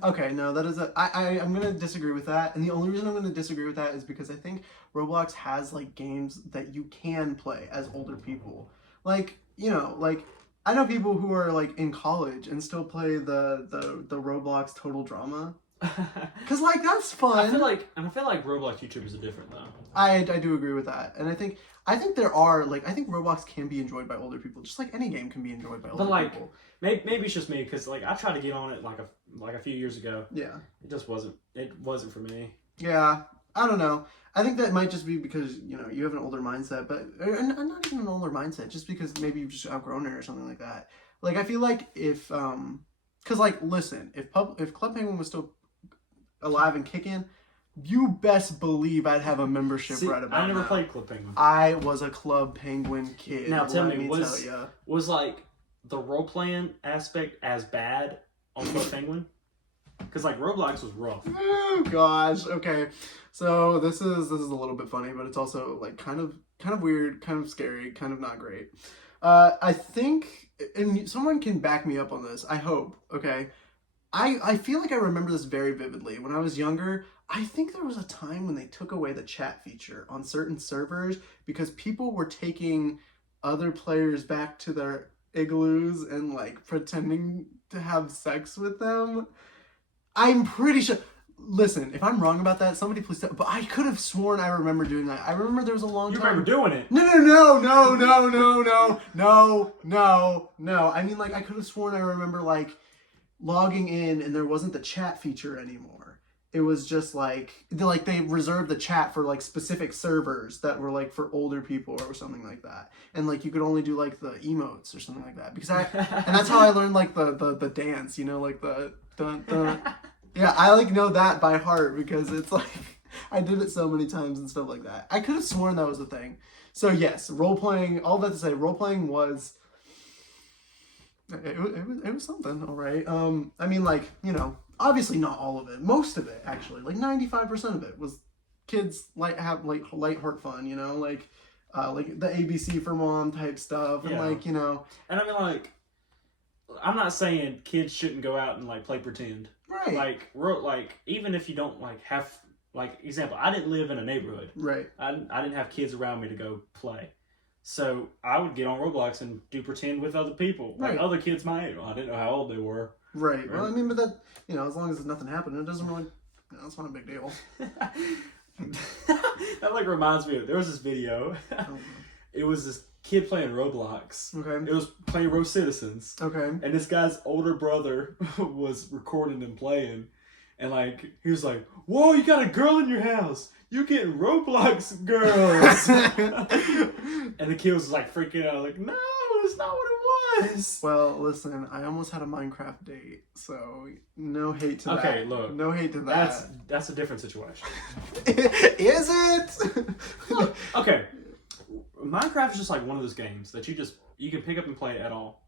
Okay, no, that is I'm going to disagree with that. And the only reason I'm going to disagree with that is because I think Roblox has like games that you can play as older people. Like, like I know people who are like in college and still play the Roblox Total Drama. Cause like that's fun. I feel like Roblox YouTubers are different though. I do agree with that. And I think there are like, I think Roblox can be enjoyed by older people, just like any game can be enjoyed by older people. Maybe it's just me, because like I tried to get on it like a few years ago. Yeah. It just wasn't for me. Yeah. I don't know. I think that might just be because, you have an older mindset, but not even an older mindset, just because maybe you've just outgrown it or something like that. Like I feel like if cause like listen, if Club Penguin was still alive and kicking, you best believe I'd have a membership right about now. I never played Club Penguin. I was a Club Penguin kid. Now tell me, was like the role playing aspect as bad on Club Penguin? Because like Roblox was rough. Oh gosh. Okay. So this is a little bit funny, but it's also like kind of weird, kind of scary, kind of not great. I think, and someone can back me up on this, I hope, okay? I feel like I remember this very vividly. When I was younger, I think there was a time when they took away the chat feature on certain servers because people were taking other players back to their igloos and like pretending to have sex with them. I'm pretty sure. Listen, if I'm wrong about that, somebody please tell. But I could have sworn I remember doing that. I remember there was a long time. You remember doing it? No. I mean, like, I could have sworn I remember like logging in and there wasn't the chat feature anymore. It was just like they reserved the chat for like specific servers that were like for older people or something like that. And like you could only do like the emotes or something like that. Because and that's how I learned like the dance, like the yeah, I like know that by heart because it's like I did it so many times and stuff like that. I could have sworn that was a thing. So yes, role playing, all that to say, role playing was it was something, all right. I mean, like, obviously not all of it. Most of it, actually, like 95% of it was kids light heart fun, like the ABC for Mom type stuff, and like, And I mean, like, I'm not saying kids shouldn't go out and like play pretend. Right. Like even if you don't like have like example, I didn't live in a neighborhood. Right. I didn't have kids around me to go play. So I would get on Roblox and do pretend with other people, like other kids my age. I didn't know how old they were. Right. Well, I mean, but that, as long as nothing happened, it doesn't really, it's not a big deal. That like reminds me of, there was this video. It was this kid playing Roblox. Okay. It was playing Row Citizens. Okay. And this guy's older brother was recording them playing. And like, he was like, "Whoa, you got a girl in your house. You getting Roblox girls." And the kid was like freaking out, like, "No, it's not what it was." Well, listen, I almost had a Minecraft date, so no hate to that. Okay, look. No hate to that. That's a different situation. Is it? Look, okay. Minecraft is just like one of those games that you can pick up and play at all.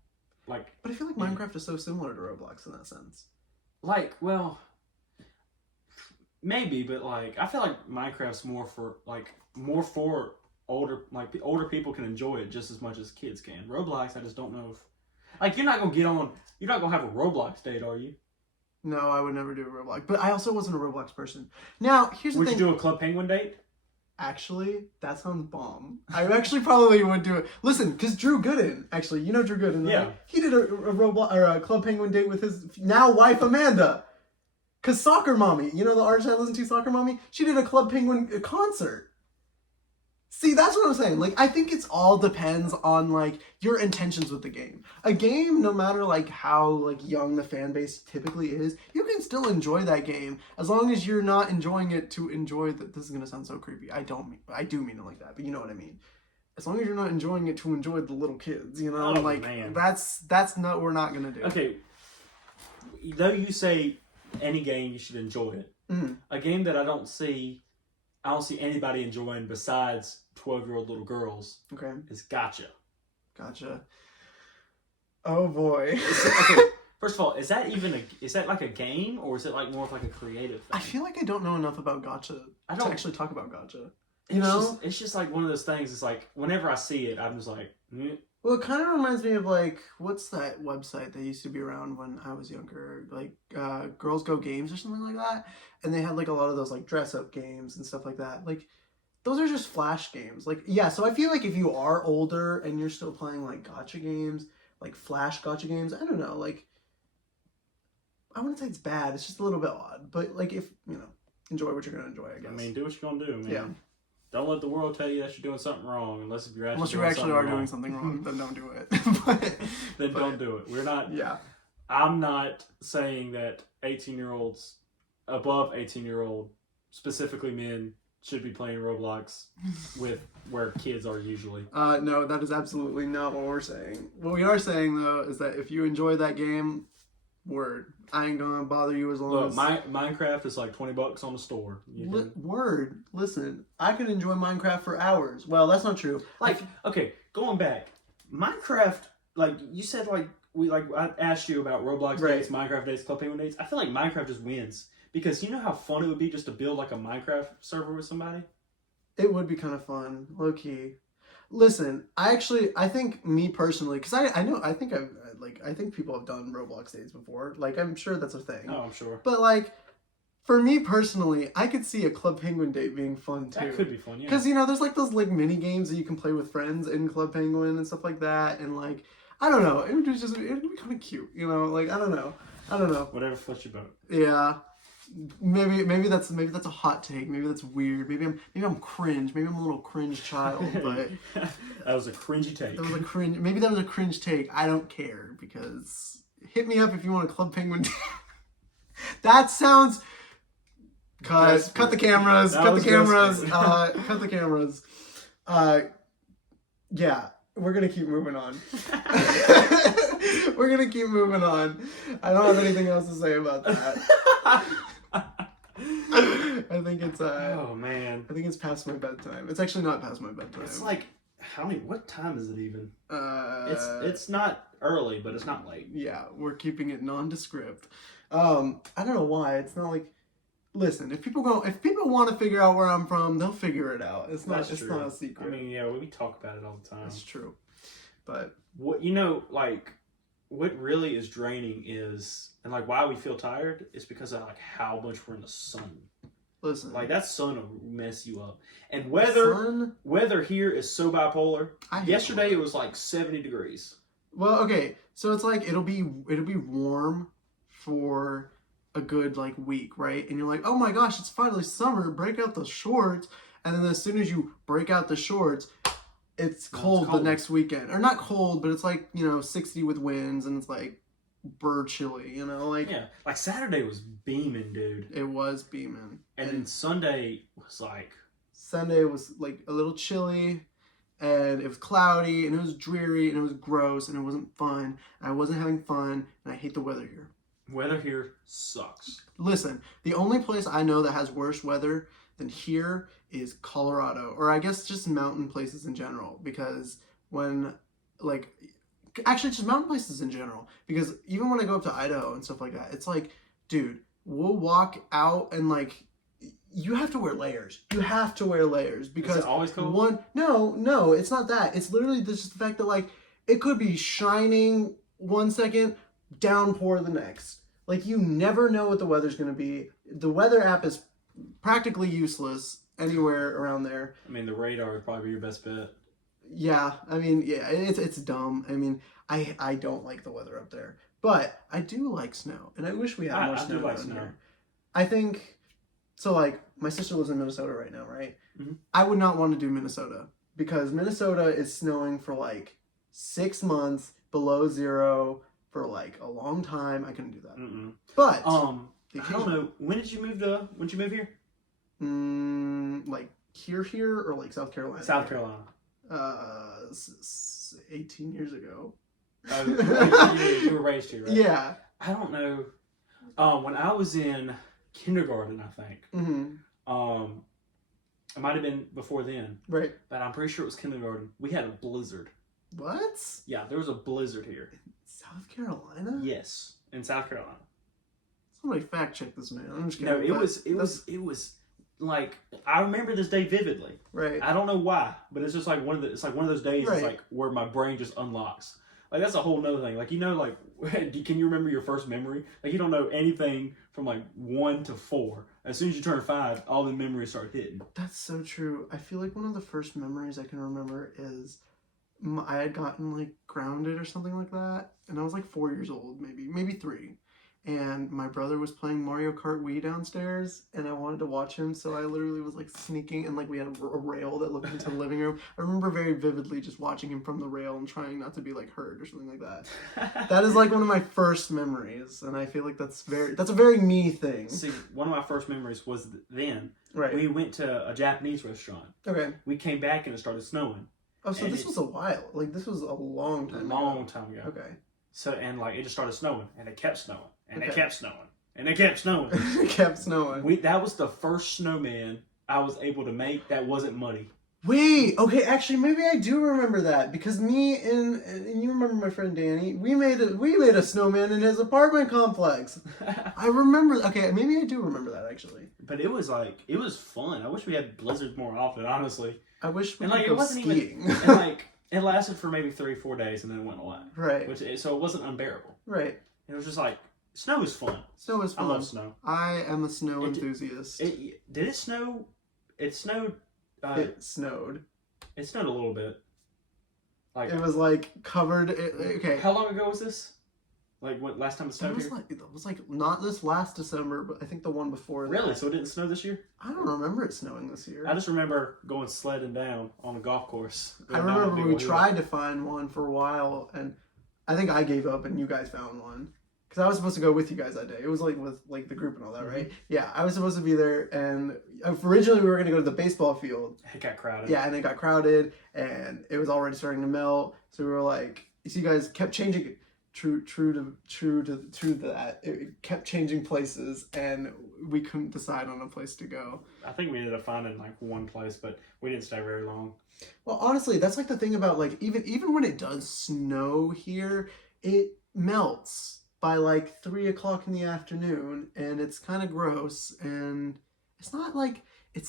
Like, but I feel like Minecraft is so similar to Roblox in that sense. Like, well, maybe, but like I feel like Minecraft's more for older, like the older people can enjoy it just as much as kids can. Roblox, I just don't know if like you're not gonna have a Roblox date, are you? No, I would never do a Roblox. But I also wasn't a Roblox person. Now, here's the thing. Would you do a Club Penguin date? Actually, that sounds bomb. I actually probably would do it. Listen, because Drew Gooden, actually, you know Drew Gooden, right? Yeah. He did a Roblox or a Club Penguin date with his now wife Amanda. Because Soccer Mommy, you know the artist I listen to, Soccer Mommy, she did a Club Penguin concert. See, that's what I'm saying. Like, I think it's all depends on, like, your intentions with the game. A game, no matter, like, how, like, young the fan base typically is, you can still enjoy that game as long as you're not enjoying it to enjoy the... This is going to sound so creepy. I do mean it like that, but you know what I mean. As long as you're not enjoying it to enjoy the little kids, you know? Oh, like, man. that's not what we're not going to do. Okay. Though you say any game, you should enjoy it. Mm-hmm. A game that I don't see anybody enjoying besides 12-year-old little girls Okay. is Gotcha. Gotcha. Oh, boy. Okay, first of all, is that like a game, or is it like more of like a creative thing? I feel like I don't know enough about Gotcha to actually talk about Gotcha. It's just like one of those things. It's like whenever I see it, I'm just like, Well, it kind of reminds me of, like, what's that website that used to be around when I was younger? Like, Girls Go Games or something like that. And they had, like, a lot of those, like, dress-up games and stuff like that. Like, those are just flash games. Like, yeah, so I feel like if you are older and you're still playing, like, gotcha games, like, flash gotcha games, I don't know, like, I wouldn't say it's bad. It's just a little bit odd. But, like, if, you know, enjoy what you're going to enjoy, I guess. I mean, do what you're gonna do, man. Yeah. Don't let the world tell you that you're doing something wrong, unless you actually are doing something wrong, then don't do it. Then don't do it. We're not. Yeah. I'm not saying that 18-year-olds, above 18-year-old, specifically men, should be playing Roblox with where kids are usually. No, that is absolutely not what we're saying. What we are saying, though, is that if you enjoy that game, word. I ain't gonna bother you as long as... Minecraft is like $20 on the store. Word. Listen, I could enjoy Minecraft for hours. Well, that's not true. Like, okay, going back, Minecraft, like, you said, like, I asked you about Roblox dates, Minecraft dates, Club Penguin dates. I feel like Minecraft just wins. Because you know how fun it would be just to build, like, a Minecraft server with somebody? It would be kind of fun, low-key. Listen, I think me personally, because I think people have done Roblox dates before. Like, I'm sure that's a thing. Oh, I'm sure. But, like, for me personally, I could see a Club Penguin date being fun, too. That could be fun, yeah. Because, you know, there's, like, those, like, mini games that you can play with friends in Club Penguin and stuff like that. And, like, I don't know. It would be kind of cute, you know? Like, I don't know. Whatever floats your boat. Yeah. Maybe that's a hot take. Maybe that's weird. Maybe I'm cringe. Maybe I'm a little cringe child. But that was a cringy take. Maybe that was a cringe take. I don't care, because hit me up if you want a Club Penguin. That sounds. Cut the cameras. Cut the cameras. Cut the cameras. Yeah, we're gonna keep moving on. We're gonna keep moving on. I don't have anything else to say about that. I think it's oh man. I think it's past my bedtime. It's actually not past my bedtime. It's like what time is it even? It's not early, but it's not late. Yeah, we're keeping it nondescript. I don't know why. It's not like, listen, if people want to figure out where I'm from, they'll figure it out. It's not a secret. I mean, yeah, we talk about it all the time. That's true. But what really is draining is, and like why we feel tired, is because of like how much we're in the sun. Listen, like that sun will mess you up. And weather here is so bipolar. Yesterday it was like 70 degrees. Well, okay, so it's like it'll be warm for a good like week, right? And you're like, oh my gosh, it's finally summer. Break out the shorts, and then as soon as you break out the shorts, it's cold the next weekend. Or not cold, but it's like, 60 with winds, and it's like bird chilly, like... Yeah, like Saturday was beaming, dude. It was beaming. And then Sunday was like... Sunday was like a little chilly, and it was cloudy, and it was dreary, and it was gross, and it wasn't fun. And I wasn't having fun, and I hate the weather here. Weather here sucks. Listen, the only place I know that has worse weather than here is Colorado, or I guess just mountain places in general, because just mountain places in general, because even when I go up to Idaho and stuff like that, it's like, dude, we'll walk out and like, you have to wear layers. Because is it always cold? No, it's not that. It's literally just the fact that like, it could be shining one second, downpour the next. Like, you never know what the weather's going to be. The weather app is practically useless anywhere around there. I mean, the radar would probably be your best bet. Yeah, I mean, yeah, it's dumb. I mean, I don't like the weather up there, but I do like snow, and I wish we had more snow do like down snow. here. I think so. Like my sister lives in Minnesota right now, right? Mm-hmm. I would not want to do Minnesota because Minnesota is snowing for like 6 months below zero for like a long time. I couldn't do that. Mm-mm. But I don't know. When did you move here? Like here or like South Carolina? South Carolina. 18 years ago. You were raised here, right? Yeah. I don't know. When I was in kindergarten, I think. Mm-hmm. It might have been before then. Right. But I'm pretty sure it was kindergarten. We had a blizzard. What? Yeah, there was a blizzard here. South Carolina? Yes, in South Carolina. Somebody fact check this, man. I'm just No, kidding. it was like I remember this day vividly. Right. I don't know why, but it's just like one of those days. Right. It's like where my brain just unlocks. Like that's a whole nother thing. Like like can you remember your first memory? Like you don't know anything from like 1 to 4. As soon as you turn 5, all the memories start hitting. That's so true. I feel like one of the first memories I can remember is I had gotten like grounded or something like that, and I was like 4 years old, maybe 3. And my brother was playing Mario Kart Wii downstairs, and I wanted to watch him, so I literally was like sneaking, and like we had a rail that looked into the living room. I remember very vividly just watching him from the rail and trying not to be like hurt or something like that. That is like one of my first memories, and I feel like that's a very me thing. See, one of my first memories was then. Right. We went to a Japanese restaurant. Okay. We came back and it started snowing. Oh, so this was a while. Like this was a long time ago. Long time ago. Okay. So and like it just started snowing and it kept snowing and Okay. it kept snowing and it kept snowing. It kept snowing. That was the first snowman I was able to make that wasn't muddy. Wait, okay, actually maybe I do remember that because me and you remember my friend Danny, we made a snowman in his apartment complex. I remember. Okay, maybe I do remember that actually. But it was fun. I wish we had blizzards more often, honestly. I wish we and could like go it wasn't skiing. even and like it lasted for maybe 3 or 4 days and then it went away. Right. So it wasn't unbearable. Right. It was just like snow is fun. Snow is fun. I love snow. I am a snow enthusiast. Did it snow? It snowed. It snowed. It snowed a little bit. Like it was like covered. Okay. How long ago was this? Like what last time it snowed here? It was like not this last December, but I think the one before. Really? That. So it didn't snow this year? I don't remember it snowing this year. I just remember going sledding down on a golf course. I remember we tried to find one for a while, and I think I gave up, and you guys found one. Because I was supposed to go with you guys that day. It was like with like the group and all that, right? Yeah, I was supposed to be there, and originally we were going to go to the baseball field. It got crowded. Yeah, and it got crowded, and it was already starting to melt. So we were like, so you guys kept changing it. True to that. It kept changing places, and we couldn't decide on a place to go. I think we ended up finding like one place, but we didn't stay very long. Well, honestly, that's like the thing about like even when it does snow here, it melts by like 3 o'clock in the afternoon, and it's kind of gross, and it's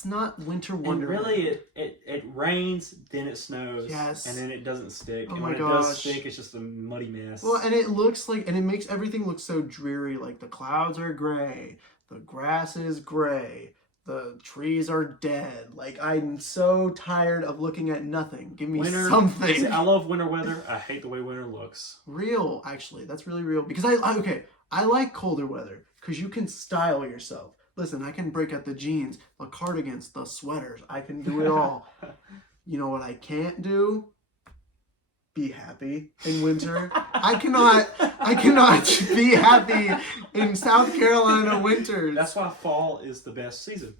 not winter wonderland. And really, it rains, then it snows, yes, and then it doesn't stick. Oh and my when gosh. it does stick, it's just a muddy mess. Well, and it looks like, and it makes everything look so dreary. Like the clouds are gray, the grass is gray, the trees are dead. Like I'm so tired of looking at nothing. Give me something. See, I love winter weather. I hate the way winter looks. Real, actually, that's really real. Because I like colder weather because you can style yourself. Listen, I can break out the jeans, the cardigans, the sweaters. I can do it all. You know what I can't do? Be happy in winter. I cannot be happy in South Carolina winters. That's why fall is the best season.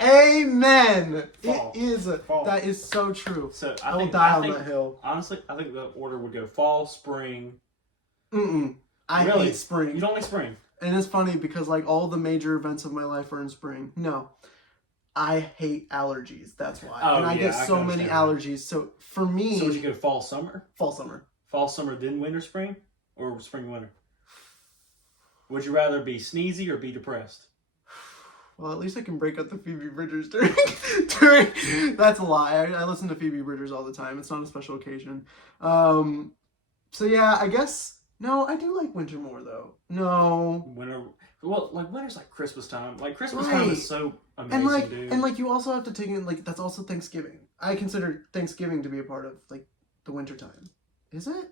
Amen. Fall. It is. Fall. That is so true. So I will die on that hill. Honestly, I think the order would go fall, spring. I Really? hate spring. You don't like spring? And it's funny because like all the major events of my life are in spring. No. I hate allergies. That's why. Oh, and I get so many allergies. So for me... So would you go fall, summer? Fall, summer. Fall, summer, then winter, spring? Or spring, winter? Would you rather be sneezy or be depressed? Well, at least I can break out the Phoebe Bridgers during... That's a lie. I listen to Phoebe Bridgers all the time. It's not a special occasion. So yeah, I guess... No, I do like winter more, though. No. Well, like winter's like Christmas time. Like Christmas time is so amazing, and like dude. and like you also have to take in like that's also Thanksgiving. I consider Thanksgiving to be a part of like the winter time. Is it?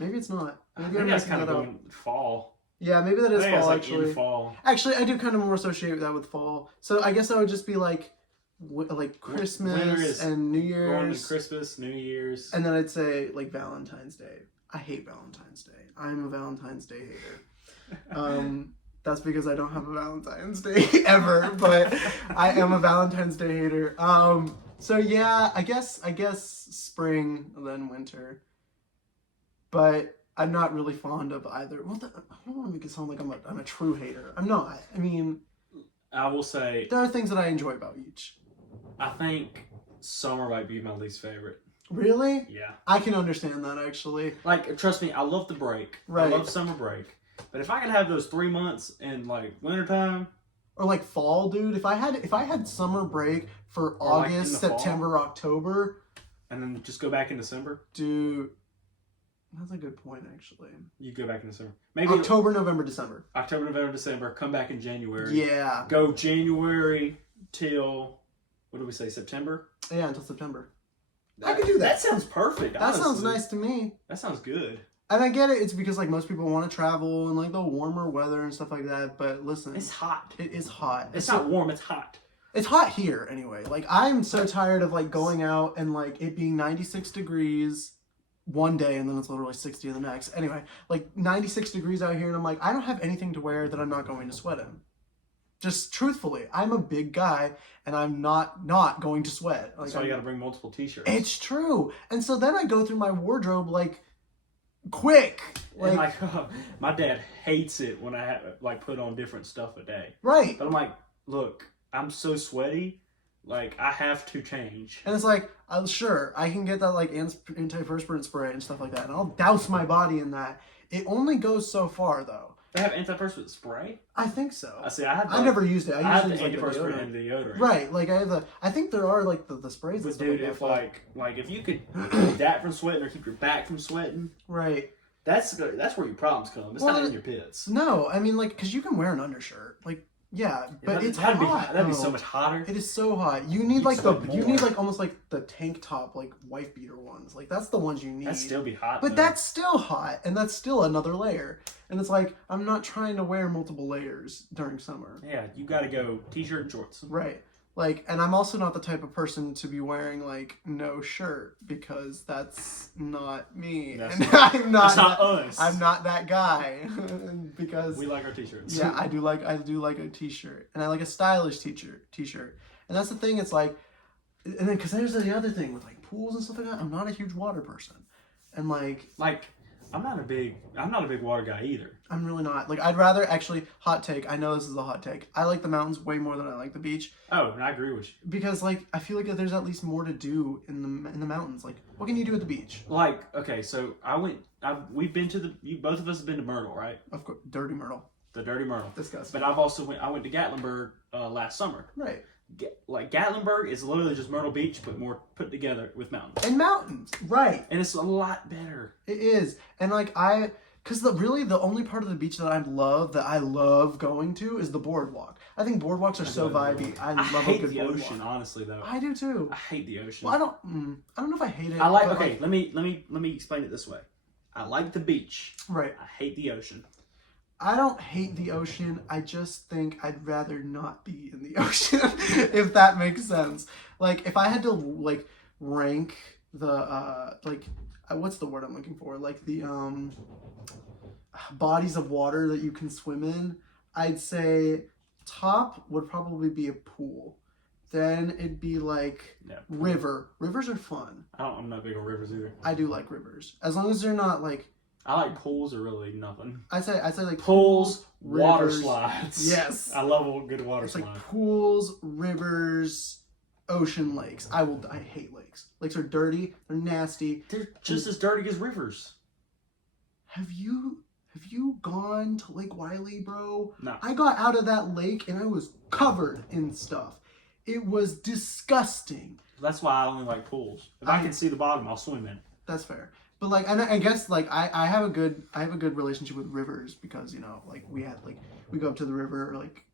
Maybe it's not. Maybe I'm that's messing kind of that up. going fall. Yeah, maybe that is I think fall it's, like, actually. in fall. Actually, I do kind of more associate that with fall. So I guess that would just be like Christmas and New Year's. Going to Christmas, New Year's. And then I'd say like Valentine's Day. I hate Valentine's Day. I'm a Valentine's Day hater. That's because I don't have a Valentine's Day ever, but I am a Valentine's Day hater. So yeah, I guess spring then winter. But I'm not really fond of either. Well, I don't want to make it sound like I'm a true hater. I'm not. I mean, I will say there are things that I enjoy about each. I think summer might be my least favorite. Really? Yeah. I can understand that actually. Like, trust me, I love the break. Right. I love summer break. But if I could have those 3 months in like wintertime, or like fall, dude. If I had summer break for Or, like, in August, the fall. September, October, and then just go back in December, dude, that's a good point actually. you go back in December. Maybe October, November, December. October, November, December. Come back in January. Yeah. Go January till what do we say? September. Yeah, until September. I could do that. That sounds perfect. That sounds honestly. nice to me. That sounds good. And I get it. It's because like most people want to travel and like the warmer weather and stuff like that. But listen, It's hot. it is hot. It's not warm. It's hot. It's hot here anyway. Like I'm so tired of like going out and like it being 96 degrees one day and then it's literally 60 the next. Anyway, like 96 degrees out here and I'm like, I don't have anything to wear that I'm not going to sweat in. Just truthfully, I'm a big guy and I'm not going to sweat. Like, That's why you got to bring multiple t-shirts. It's true. And so then I go through my wardrobe like quick. And like my dad hates it when I have like put on different stuff a day. Right. But I'm like, look, I'm so sweaty, like I have to change. And it's like, sure, I can get that like antiperspirant spray and stuff like that, and I'll douse my body in that. It only goes so far though. They have antiperspirant spray? I think so. I see. I've never used it. I have the use like antiperspirant and the deodorant. Right, like I think there are like the sprays. But and stuff dude, like if that, like if you could keep that from sweating or keep your back from sweating, right. that's where your problems come. It's Well, not in your pits. No, I mean like because you can wear an undershirt, like yeah, but it's hot. That'd be though. so much hotter. It is so hot. You need You'd like sweat you more. need like almost like the tank top like wife beater ones. Like that's the ones you need. That'd still be hot. But though. that's still hot, and that's still another layer. And it's like I'm not trying to wear multiple layers during summer. Yeah, you got to go t-shirt and shorts. Right. Like, and I'm also not the type of person to be wearing like no shirt because that's not me. That's and not- I'm not. That's not us. I'm not that guy because We like our t-shirts. yeah, I do like a t-shirt, and I like a stylish t-shirt. And that's the thing. It's like, and then because there's the other thing with like pools and stuff like that. I'm not a huge water person, and like I'm not a big water guy either. I'm really not. Like I'd rather actually hot take. I know this is a hot take. I like the mountains way more than I like the beach Oh, and I agree with you. because like I feel like there's at least more to do in the mountains. Like what can you do at the beach? Like, okay, so we've been to both of us have been to Myrtle, right? Of course, Dirty Myrtle. The Dirty Myrtle. Disgusting. But I went to Gatlinburg last summer. Right. Like Gatlinburg is literally just Myrtle Beach, but more put together with mountains. And mountains. Right. And it's a lot better. It is. And like because the only part of the beach that I love going to is the boardwalk. I think boardwalks are so vibey. I love hate a good the boardwalk. ocean, honestly though. I do too. I hate the ocean. Well, I don't know if I hate it. I like but, okay, let me explain it this way. I like the beach. Right. I hate the ocean. I don't hate the ocean. I just think I'd rather not be in the ocean, if that makes sense. Like, if I had to, like, rank the, what's the word I'm looking for? Like, the, bodies of water that you can swim in, I'd say top would probably be a pool. Then it'd be, like, river. Rivers are fun. I'm not big on rivers either. I do like rivers. As long as they're not, like, I like pools are really nothing. I'd say like Pools, water rivers. slides. Yes. I love a good water It's slide. like pools, rivers, ocean, lakes. I hate lakes. Lakes are dirty. They're nasty. They're just as dirty as rivers. Have you gone to Lake Wiley, bro? No. I got out of that lake and I was covered in stuff. It was disgusting. That's why I only like pools. If I can see the bottom, I'll swim in. That's fair. But like, and I guess like I have a good relationship with rivers because, you know, like we go up to the river like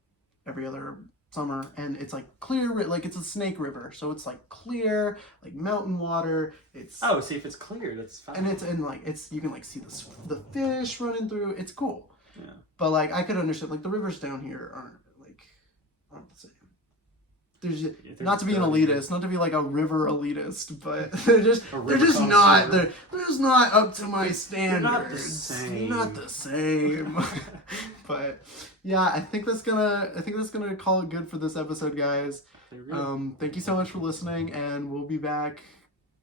every other summer, and it's like clear, like it's a snake river, so it's like clear, like mountain water. It's See, if it's clear, that's fine. and like it's, you can like see the fish running through. It's cool. Yeah. But like I could understand, like the rivers down here aren't the same. There's not to be an elitist, not to be like a river elitist, but they're just not up to my standards. They're not the same. But yeah, I think that's gonna call it good for this episode, guys. Thank you so much for listening, and we'll be back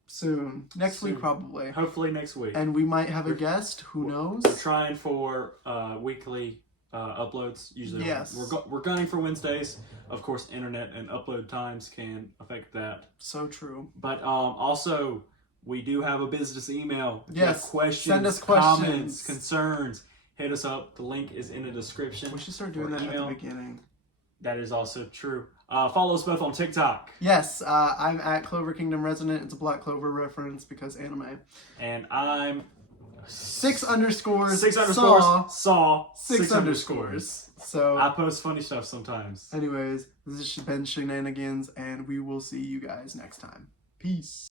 soon. Next week probably. Hopefully next week. And we might have a guest. Who knows? We're trying for weekly uploads. Usually, yes. We're gunning for Wednesdays. Of course, internet and upload times can affect that. So true. But also, we do have a business email. If you have questions, send us comments, concerns, hit us up. The link is in the description. We should start doing that at the beginning. That is also true. Follow us both on TikTok. Yes, I'm at Clover Kingdom Resident. It's a Black Clover reference because anime. And I'm 6 underscores. Saw 6 underscores. So I post funny stuff sometimes. Anyways, this has been Shenanigans, and we will see you guys next time. Peace.